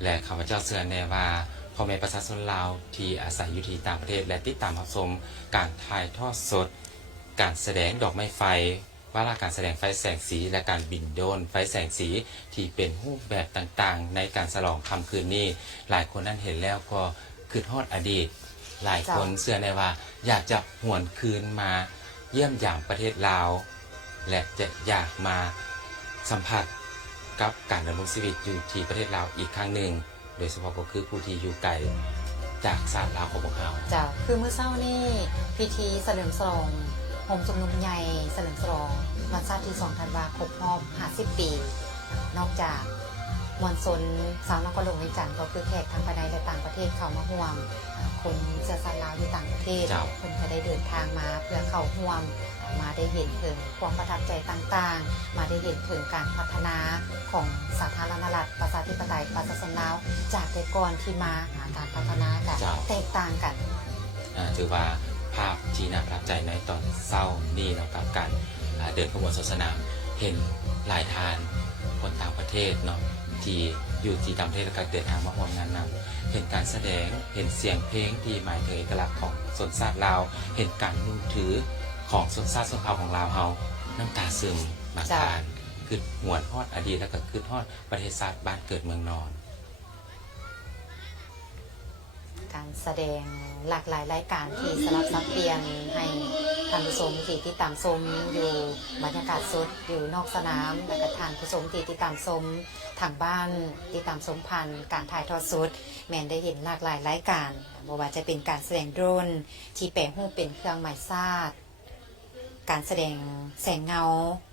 และข้าพเจ้าเชื่อแน่ว่าพ่อแม่ประชาชนลาวที่อาศัยอยู่ที่ต่างประเทศและติดตามรับชมการถ่ายทอดสดการแสดงดอกไม้ไฟว่าการแสดงไฟแสงสีและการบินโดรนไฟแสงสีที่เป็นรูปแบบต่างๆในการฉลองค่ำคืนนี้หลายคนนั้นเห็นแล้วก็คือทอดอดีตหลายคนเชื่อในว่าอยากจะหวนคืนมาเยี่ยมยามประเทศลาวและจะอยากมาสัมผัสกับการดำรงชีวิตอยู่ที่ประเทศลาวอีกครั้งหนึ่งโดยเฉพาะก็คือผู้ที่อยู่ไกลจากชาติลาวของพวกเราเจ้าคือมื้อเช้านี้พิธีเฉลิมฉลองโฮมชุมนุมใหญ่เฉลิมฉลองวันชาติที่2ธันวาคมครบรอบ50 ปีนอกจากมวลชนชาวนครหลวงเวียงจันทน์ก็คือแขกทั้งภายในและต่างประเทศเข้ามาร่วมคนเชื้อสายลาวอยู่ต่างประเทศเพิ่นก็ได้เดินทางมาเพื่อเข้าร่วมมาได้เห็นถึงความประทับใจต่างๆมาได้เห็นถึงการพัฒนาของสาธารณรัฐประชาธิปไตยประชาชนลาวจากแต่ก่อนที่มาหาการพัฒนากันแตกต่างกันถือว่าภาพที่น่าประทับใจในตอนเศร้านี่เนาะกับการเดินขบวนศาสนาเห็นหลายทานคนต่างประเทศเนาะที่อยู่ที่ต่างประเทศและการเดินทางมาร่วมงานนำเห็นการแสดงเห็นเสียงเพลงที่หมายถึงเอกลักษณ์ของชนชาติลาวเห็นการนุ่งถือของชนชาติชนเผ่าของลาวเฮาน้ำตาซึมบางทานคือหวนทอดอดีตแล้วก็คือทอดประเทศชาติบ้านเกิดเมืองนอนการแสดงหลากหลายรายการที่สลับซับเปลี่ยนให้ท่านผู้ชมที่ติดตามชมอยู่บรรยากาศสดอยู่นอกสนามและก็ท่านผู้ชมที่ติดตามชมทางบ้านติดตามชมผ่านการถ่ายทอดสดแม่นได้เห็นหลากหลายรายการบ่ว่าจะเป็นการแสดงโดรนที่แปลงรูปเป็นเครื่องหมายชาติการแสดงแสงเงา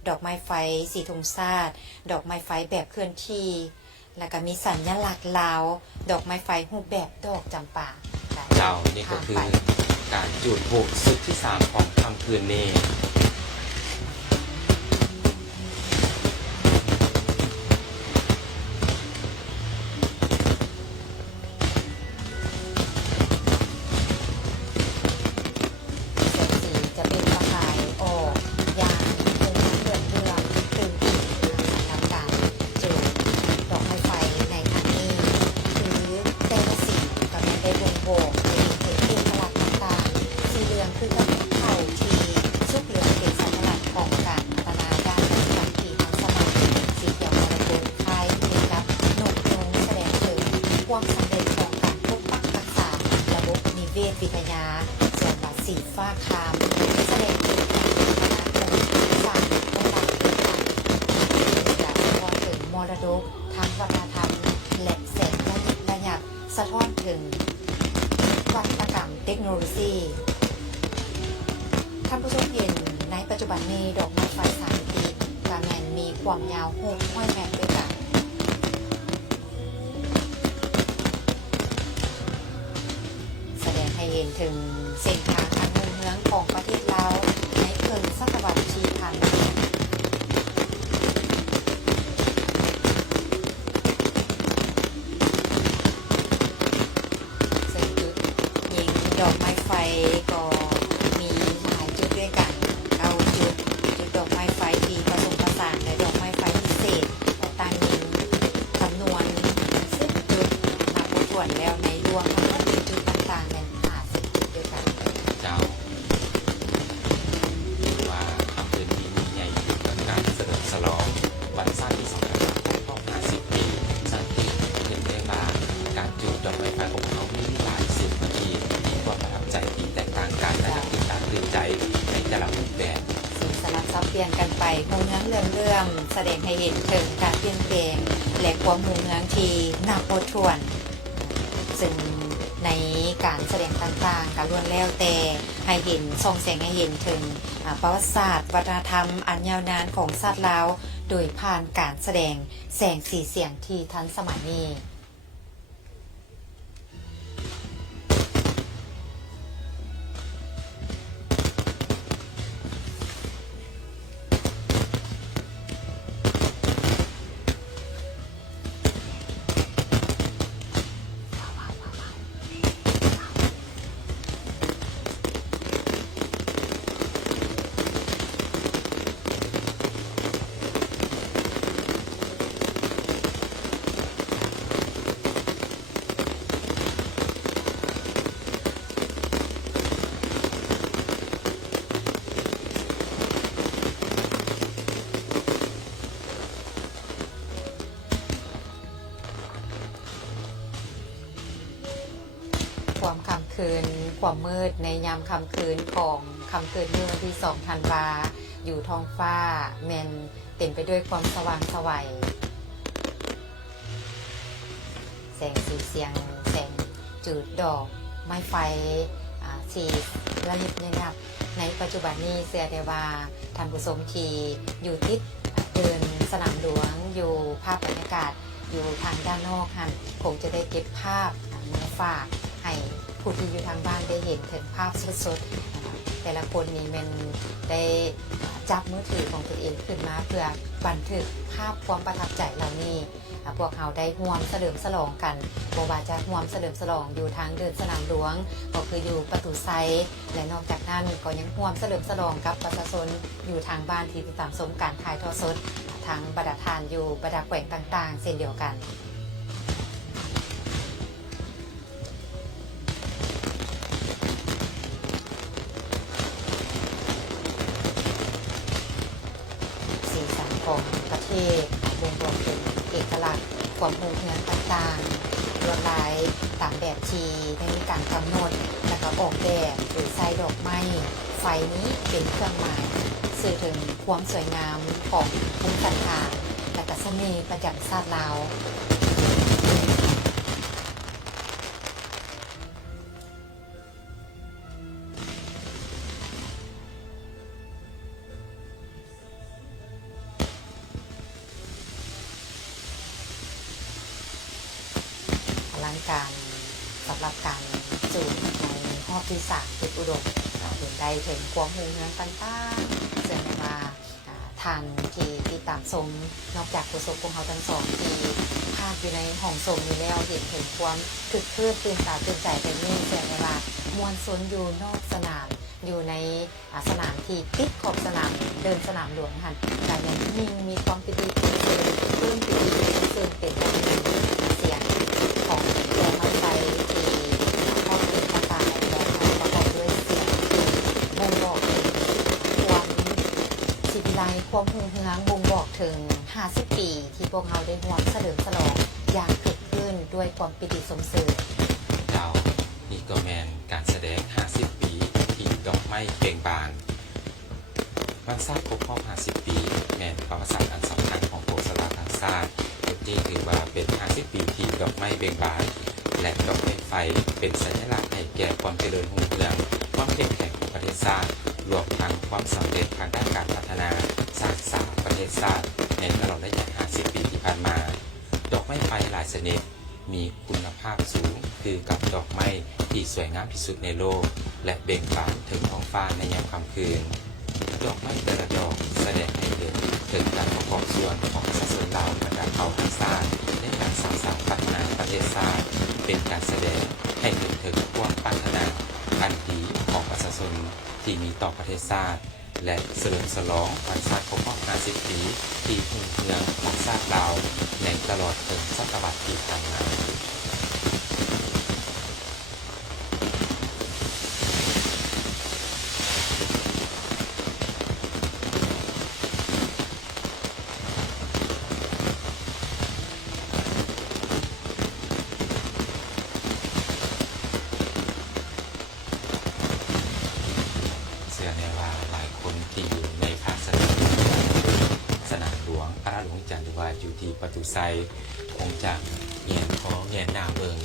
ดอกไม้ไฟสีธงชาติดอกไม้ไฟแบบเคลื่อนที่แล้วก็มีสัญลักษณ์ลาวดอกไม้ไฟรูปแบบดอกจำปาเจ้านี่ก็คือการจุดพลุสุดที่3ของค่ำคืนนี้คือกับเผ่าที่สุกเหลืองเก่ง เวชวิทยาส่วนว่าสีฟ้าคามแสดงถึงการพัฒนาของศาสตร์และหลักพื้นฐานและสะท้อนถึงมรดกทางวัฒนธรรมและแสงระยับสะท้อนถึงวัฒนกรรมเทคโนโลยีท่านผู้ชมเห็นในปัจจุบันนี้ดอกไม้ไฟสามมิติกาแมนมีความยาว600 เมตรด้วยกันแสดงให้เห็นถึงเส้นทางการเมืองของประเทศลาวในเกินศตวรรษที่ผ่านมาซึ่งจุดยิงดอกไม้ไฟก็มีหลายจุดด้วยกันเอาจุดดอกไม้ไฟที่ผสมผสานและดอกไม้ไฟพิเศษและต่างยิงจำนวน10 จุดนับถ้วนแล้วในรวมทั้งหมดจุดต่างๆเป็น50 จุดด้วยกัน เจ้าว่าทำเป็นปีใหญ่อยู่กับการเสริมฉลองวันชาติที่สำคัญของ50 ปีชาติเห็นได้ว่าการจุดดอกไม้ไฟของเขามีหลายสิ่งที่มีความประทับใจที่แตกต่างกันและตื่นตาตื่นใจในแต่ละรูปแบบ สิ่งสลับซับเปลี่ยนกันไปหูเงื้องเลื่อมแสดงให้เห็นถึงการเปลี่ยนแปลงและความหูเงื้องที่นับบ่ถ้วน ซึ่งในการแสดงต่างๆก็ล้วนแล้วแต่ให้เห็นส่องแสงให้เห็นถึงประวัติศาสตร์วัฒนธรรมอันยาวนานของชาติลาวโดยผ่านการแสดงแสงสีเสียงที่ทันสมัยนี้ความค่ำคืนความมืดในยามค่ำคืนของค่ำคืนเมื่อวันที่2 ธันวาอยู่ท้องฟ้าแมนเต็มไปด้วยความสว่างไสวแสงสีเสียงแสงจุดดอกไม้ไฟสีระยิบระยับในปัจจุบันนี้เสียได้ว่าท่านผู้ชมที่อยู่ติดเดินสนามหลวงอยู่ภาพบรรยากาศอยู่ทางด้านนอกหันคงจะได้เก็บภาพมาฝากให้ผู้ที่อยู่ทางบ้านได้เห็นถึงภาพสดๆแต่ละคนนี่มันได้จับมือถือของตัวเองขึ้นมาเพื่อบันทึกภาพความประทับใจเหล่านี้พวกเขาได้ร่วมเฉลิมฉลองกันบ่ว่าจะร่วมเฉลิมฉลองอยู่ทางเดินสนามหลวงก็คืออยู่ประตูไซและนอกจากนั้นก็ยังร่วมเฉลิมฉลองกับประชาชนอยู่ทางบ้านที่ติดตามชมการถ่ายทอดสดทางบรรดาทานอยู่บรรดาแกว่งต่างๆเช่นเดียวกันของประเทศบ่งบอกถึงเอกลักษณ์ความหูเงื้องต่างๆลวดลายตามแบบที่ได้มีการกำหนดและก็ออกแบบหรือใส่ดอกไม้ไฟนี้เป็นเครื่องหมายสื่อถึงความสวยงามของภูมิปัญญาและก็เสน่ห์ประจำชาติลาวการสำหรับการจูดในหอบที่3จุดอุดมเห็นได้ถึงความหูเงื้องต่างๆซึ่งว่าทานที่ติดตามชมนอกจากผู้ชมของเขาทั้งสองที่ภาคอยู่ในห้องชมอยู่แล้วเห็นถึงความคึกคืนตื่นตาตื่นใจเป็นนี่แสดงว่ามวลชนอยู่นอกสนามอยู่ในสนามที่ติดขอบสนามเดินสนามหลวงหันแต่ยังมีความปิติตื่นเต้นเพิ่มปิติตื่นเต้นเป็นเสียงของดอกไม้ไฟที่ทอดเป็นกระต่ายและประกอบด้วยเสียงที่บ่งบอกถึงความศิวิไลซ์ความหุ่งเฮืองบ่งบอกถึง50 ปีที่พวกเราได้ร่วมเฉลิมฉลองอย่างคึกคืนด้วยความปิติสมเสริญเจ้านี่ก็แมน การแสดง 50 ปีที่ดอกไม้เบ่งบานวันชาติครบรอบ 50 ปีแม่นประวัติศาสตร์อันสำคัญของโลกสลาทางชาติที่ถือว่าเป็น 50 ปีที่ดอกไม้เบ่งบานและดอกไม้ไฟเป็นสัญลักษณ์ให้แก่ความเจริญรุ่งเรืองความเข้มแข็งของประเทศชาติรวมทั้งความสำเร็จทางด้านการพัฒนาสร้างสรรค์ประเทศชาติในตลอดระยะ 50 ปีที่ผ่านมาดอกไม้ไฟหลายชนิดมีคุณภาพสูงคือกับดอกไม้ที่สวยงามที่สุดในโลกและเบ่งบานถึงท้องฟ้าในยามค่ำคืนดอกไม้แต่ละดอกแสดงให้เห็นถึงการประกอบส่วนของประชาชนลาวบรรดาเผ่าพันธุ์ชาติในการสร้างสรรค์พัฒนาประเทศชาติเป็นการแสดงให้เห็นถึงความปรารถนาอันดีของประชาชนที่มีต่อประเทศชาติและเฉลิมฉลองวันชาติครบรอบ 50 ปีที่รุ่งเรืองของชาติลาวในตลอดถึงศตวรรษที่ผ่านมาเชื่อแน่ว่าหลายคนที่อยู่ในภาคสนามหลวงพระราชหลวงจันทร์หรือว่าอยู่ที่ประตูไซคงจะเงียนคอเงียนหน้าเบิง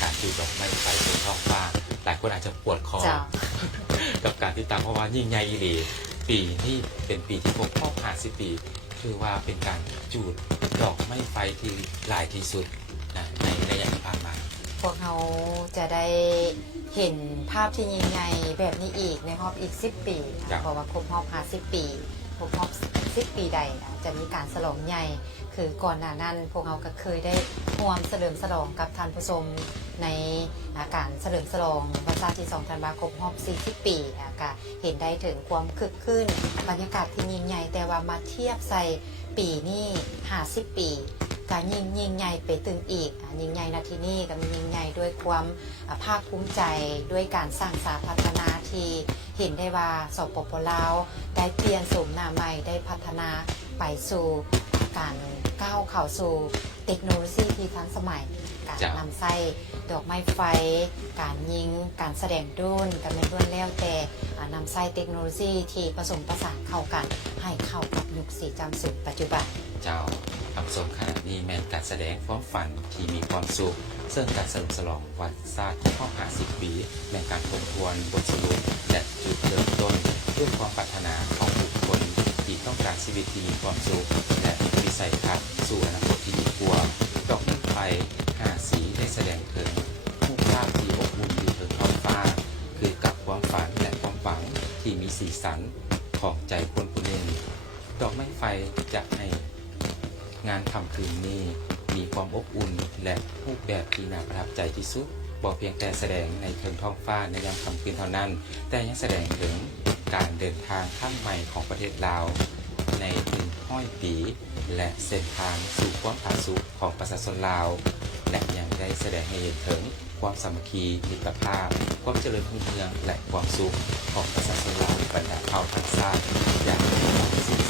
การจุดดอกไม้ไฟบนท้องฟ้าหลายคนอาจจะปวดคอ กับการติดตามเพราะว่ายิ่งใหญ่อีหลีปีนี้เป็นปีที่ครบรอบ 50 ปีคือว่าเป็นการจุดดอกไม้ไฟที่หลายที่สุดนะในระยะที่ผ่านมา พวกเราจะได้เห็นภาพที่ยิ่งใหญ่แบบนี้อีกในรอบอีก 10 ปี ครับ เพราะว่าครบรอบ 50 ปีครบรอบ 10 ปีใดนะจะมีการฉลองใหญ่คือก่อนหน้านั้นพวกเราก็เคยได้ร่วมเฉลิมฉลองกับท่านผู้ชมในการเฉลิมฉลองวันชาติที่2ธันวาคมรอบ 40 ปีก็เห็นได้ถึงความคึกคืนบรรยากาศที่ยิ่งใหญ่แต่ว่ามาเทียบใส่ปีนี้50 ปีก็ยิ่งใหญ่ไปตึงอีกยิ่งใหญ่นาทีนี้ก็มียิ่งใหญ่ด้วยความภาคภูมิใจด้วยการสร้างสรรค์พัฒนาที่เห็นได้ว่าสปป.ลาวได้เปลี่ยนโฉมหน้าใหม่ได้พัฒนาไปสู่การก้าวเข้าสู่เทคโนโลยีที่ทันสมัยการนำใส่ดอกไม้ไฟการยิงการแสดงโดรนกันไม่ล้วนแล้วแต่นำใส่เทคโนโลยีที่ผสมผสานเข้ากันให้เข้ากับยุค4.0ปัจจุบันเจ้าคำชมขณะนี้แมนการแสดงความฝันที่มีความสุขซึ่งการเฉลิมฉลองวันชาติครบรอบ 50 ปีแมนการทบทวนบทสรุปและจุดเริ่มต้นด้วยความปรารถนาของบุคคลที่ต้องการชีวิตที่มีความสุขและวิสัยทัศน์สู่อนาคตที่ดีกว่าดอกไม้ไฟ5 สีได้แสดงถึงรูปภาพที่อบอุ่นที่ถึงท้องฟ้าคือกับความฝันและความหวังที่มีสีสันของใจคนผู้หนึ่งดอกไม้ไฟจะให้งานค่ำคืนนี้มีความอบอุ่นและรูปแบบที่น่าประทับใจที่สุดบอกเพียงแต่แสดงในเทิงท้องฟ้าในยามค่ำคืนเท่านั้นแต่ยังแสดงถึงการเดินทางข้ามใหม่ของประเทศลาวใน100 ปีและเส้นทางสู่ความผาสุกของประชาชนลาวและยังได้แสดงให้เห็นถึงความสามัคคีมิตรภาพความเจริญรุ่งเรืองและความสุขของประชาชนลาวบรรดาเผ่าพันธุ์ชาติอย่างมีความสุข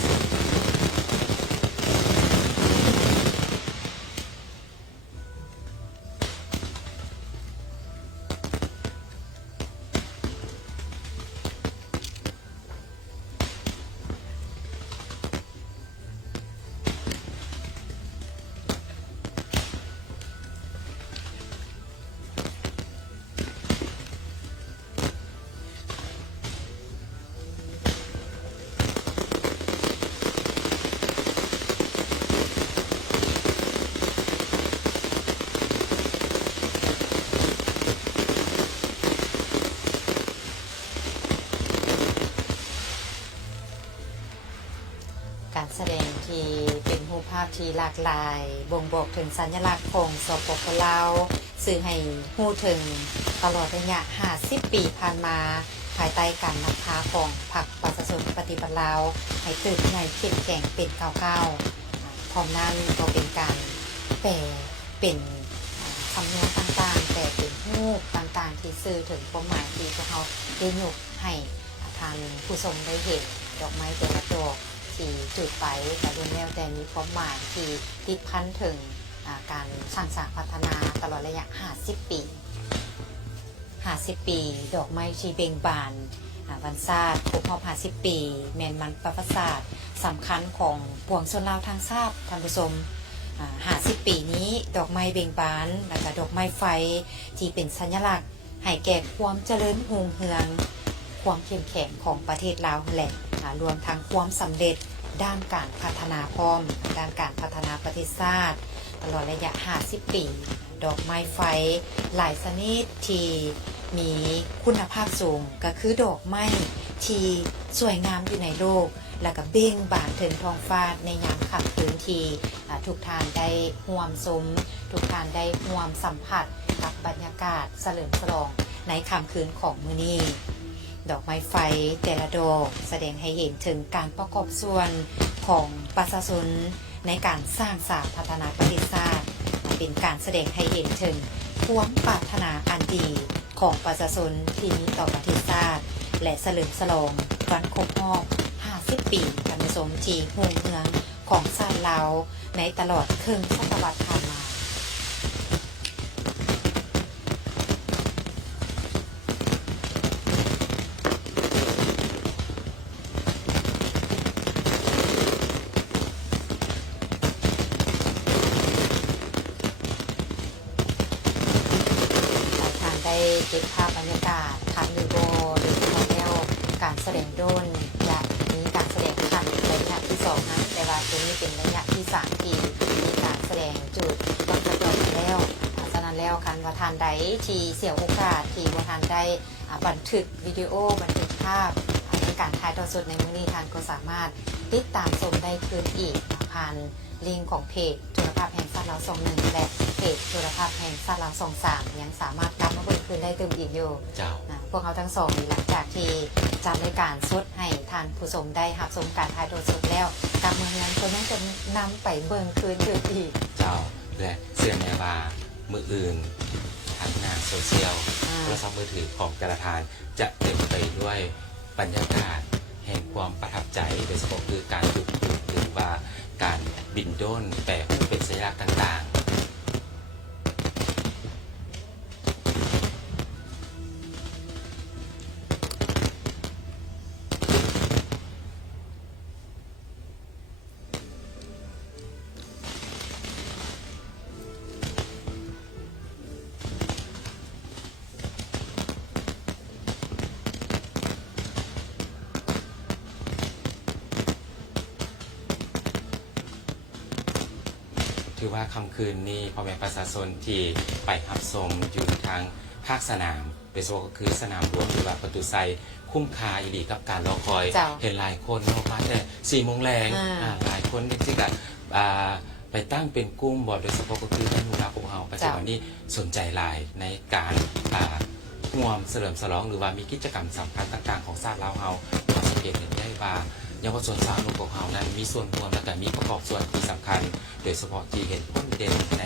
การแสดงที่เป็นรูปภาพที่หลากหลายบ่งบอกถึงสัญลักษณ์ของสปป.ลาวสื่อให้รู้ถึงตลอดระยะ50 ปีผ่านมาภายใต้การนำพาของพรรคประชาชนปฏิบัติลาวให้ตื่นใหญ่เข้มแข็งเป็นก้าวๆพร้อมนั้นก็เป็นการแปลเป็นคำนวณต่างๆแต่เป็นรูปต่างๆที่สื่อถึงความหมายที่พวกเขาได้ยกให้ทางผู้ชมได้เห็นดอกไม้แต่ละดอกที่จุดไปแต่รวมแล้วแต่มีความหมายที่ติดพันถึงการสร้างสรรค์พัฒนาตลอดระยะ50 ปี 50 ปี ดอกไม้ที่เบ่งบานวันชาติครบรอบ50 ปีแม่นมันประวัติศาสตร์สำคัญของปวงชนลาวทางชาติท่านผู้ชม50 ปีนี้ดอกไม้เบ่งบานและก็ดอกไม้ไฟที่เป็นสัญลักษณ์ให้แก่ความเจริญรุ่งเรืองความเข้มแข็งของประเทศลาวแหละรวมทั้งความสำเร็จด้านการพัฒนาพร้อมด้านการพัฒนาประเทศชาติตลอดระยะ50 ปี ดอกไม้ไฟหลายชนิดที่มีคุณภาพสูงก็คือดอกไม้ที่สวยงามอยู่ในโลกแล้วก็เบ่งบานถึงท้องฟ้าในยามค่ำคืนที่ทุกท่านได้ร่วมชมทุกท่านได้ร่วมสัมผัสกับบรรยากาศเฉลิมฉลองในค่ำคืนของมื้อนี้ดอกไม้ไฟแต่ละดอกแสดงให้เห็นถึงการประกอบส่วนของประชาชนในการสร้างสรรค์พัฒนาประเทศชาติเป็นการแสดงให้เห็นถึงความปรารถนาอันดีของประชาชนที่มีต่อประเทศชาติและเฉลิมฉลองวันครบรอบ50 ปีการผสมที่รุ่งเรืองของชาติลาวในตลอดครึ่งศตวรรษผ่านมาได้เก็บภาพบรรยากาศทางยูโรหรือที่เราเรียกการแสดงโดรนและมีการแสดงขันระยะที่2นั้นแต่ว่าตัวนี้เป็นระยะที่3ที่มีการแสดงจุดต้นกระจกแล้วฉะนั้นแล้วคันว่าทานใดที่เสียโอกาสที่ว่าทานได้บันทึกวิดีโอบันทึกภาพในการถ่ายทอดสดในมื้อนี้ทานก็สามารถติดตามชมได้คืนอีกผ่านลิงก์ของเพจโทรภาพแห่งชาติลาว21และเพจโทรภาพแห่งชาติลาว23ยังสามารถกลับมาเบิ่งคืนได้เติมอีกอยู่พวกเขาทั้งสองหลังจากที่จัดรายการสดให้ท่านผู้ชมได้รับชมการถ่ายทอดสดแล้วกลับมาเฮือนก็ยังจะนำไปเบิ่งคืนอีกเจ้าและเสื้อแนว่ามืออื่นทางหน้าโซเชียลโทรศัพท์มือถือของแต่ละทานจะเต็มไปด้วยบรรยากาศแห่งความประทับใจโดยเฉพาะคือการจุดพลุหรือว่าการบินโดรนแปลเป็นสัญลักษณ์ต่างๆถือว่าค่ำคืนนี้พ่อแม่ประชาชนที่ไปรับชมอยู่ทางภาคสนามโดยเฉพาะก็คือสนามหลวงหรือว่าประตูไซคุ้มค่าอีหลีกับการรอคอยเห็นหลายคนมาแต่4 โมงแรงหลายคนที่กันไปตั้งเป็นกลุ่มบอดโดยเฉพาะก็คือท่านมูลาของเราปัจจุบันนี้สนใจหลายในการร่วมเฉลิมฉลองหรือว่ามีกิจกรรมสำคัญต่างๆของชาติลาวเราสังเกตเห็นได้ว่าเยาวชนสาวหนุ่มของเรานั้นมีส่วนร่วมและมีประกอบส่วนที่สำคัญโดยเฉพาะที่เห็นพ้นเด่นใน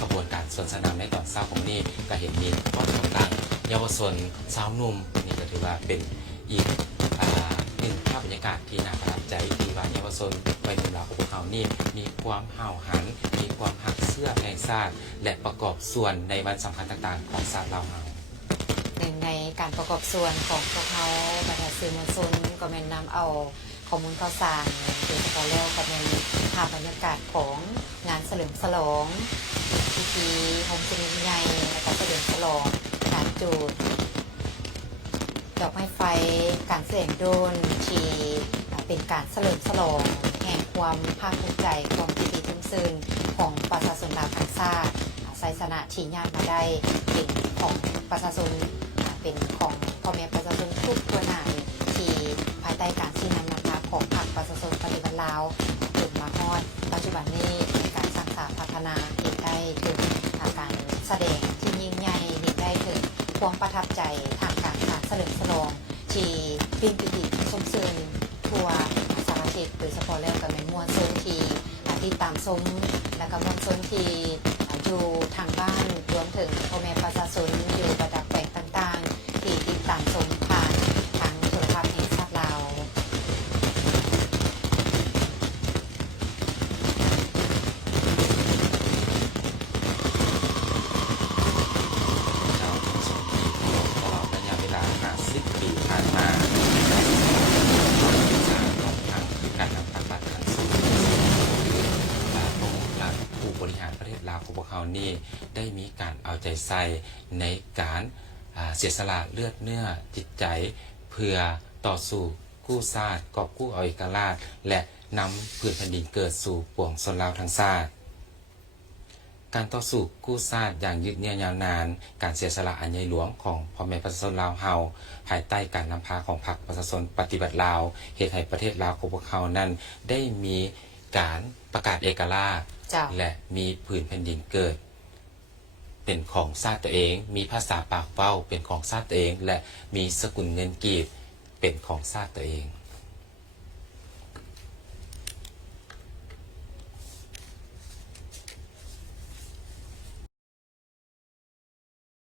ขบวนการสวนสนามในตอนเช้าของนี้ก็เห็นมีข้อต่างๆเยาวชนสาวหนุ่มนี่ก็ถือว่าเป็นอีกหนึ่งภาพบรรยากาศที่น่าประทับใจที่ว่าเยาวชนวัยรุ่นเราของเรานี่มีความห่าวหันมีความหักเสื้อแพงชาติและประกอบส่วนในวันสำคัญต่างๆของชาติเราหนึ่งในการประกอบส่วนของพวกเขาบรรดาสื่อมวลชนก็แม่นนำเอาข้อมูลข่าวสารโดยเฉพาะแล้วก็เป็นภาพบรรยากาศของงานเฉลิมฉลองพิธีโฮมเจนิใหญ่และก็เฉลิมฉลองการจุดดอกไม้ไฟการแสดงโดรนที่เป็นการเฉลิมฉลองแห่งความภาคภูมิใจความพิธีทึ่งซึ้งของประชาชนลาวทั้งชาติไซสนะที่ญาติมาได้เป็นของประชาชนเป็นของพ่อแม่ประชาชนทุกตัวหน้าที่ภายใต้การชี้นำนำพาของพรรคประชาชนปฏิบัติลาวจนมาฮอดปัจจุบันนี้ในการสร้างสรรค์พัฒนาเห็นได้ถึงการแสดงที่ยิ่งใหญ่เห็นได้ถึงความประทับใจทางการเฉลิมฉลองที่เป็นปิติสมชื่นทั่วสารทิศโดยเฉพาะแล้วก็เป็นมวลชนที่ติดตามชมและก็มวลชนที่อยู่ทางบ้านรวมถึงพ่อแม่ประชาชนอยู่ระดับแขวงต่างๆที่ติดตามชมผ่านทางโทรทัศน์แห่งชาติลาวท นี่ได้มีการเอาใจใส่ในการเสียสละเลือดเนื้อจิตใจเพื่อต่อสู้กู้ชาติกอบกู้เอาเอกราชและนำพื้นแผ่นดินเกิดสู่ปวงชนลาวทั้งชาติการต่อสู้กู้ชาติอย่างยืดเยื้อยาวนานการเสียสละอันใหญ่หลวงของพ่อแม่ประชาชนลาวเฮาภายใต้การนำพาของพรรคประชาชนปฏิบัติลาวเฮ็ดให้ประเทศลาวของพวกเขานั้นได้มีการประกาศเอกราช เจ้า และมีพื้นแผ่นดินเกิดเป็นของชาติตัวเองมีภาษาปากเว้าเป็นของชาติตัวเองและมีสกุลเงินกีบเป็นของชาติตัวเอง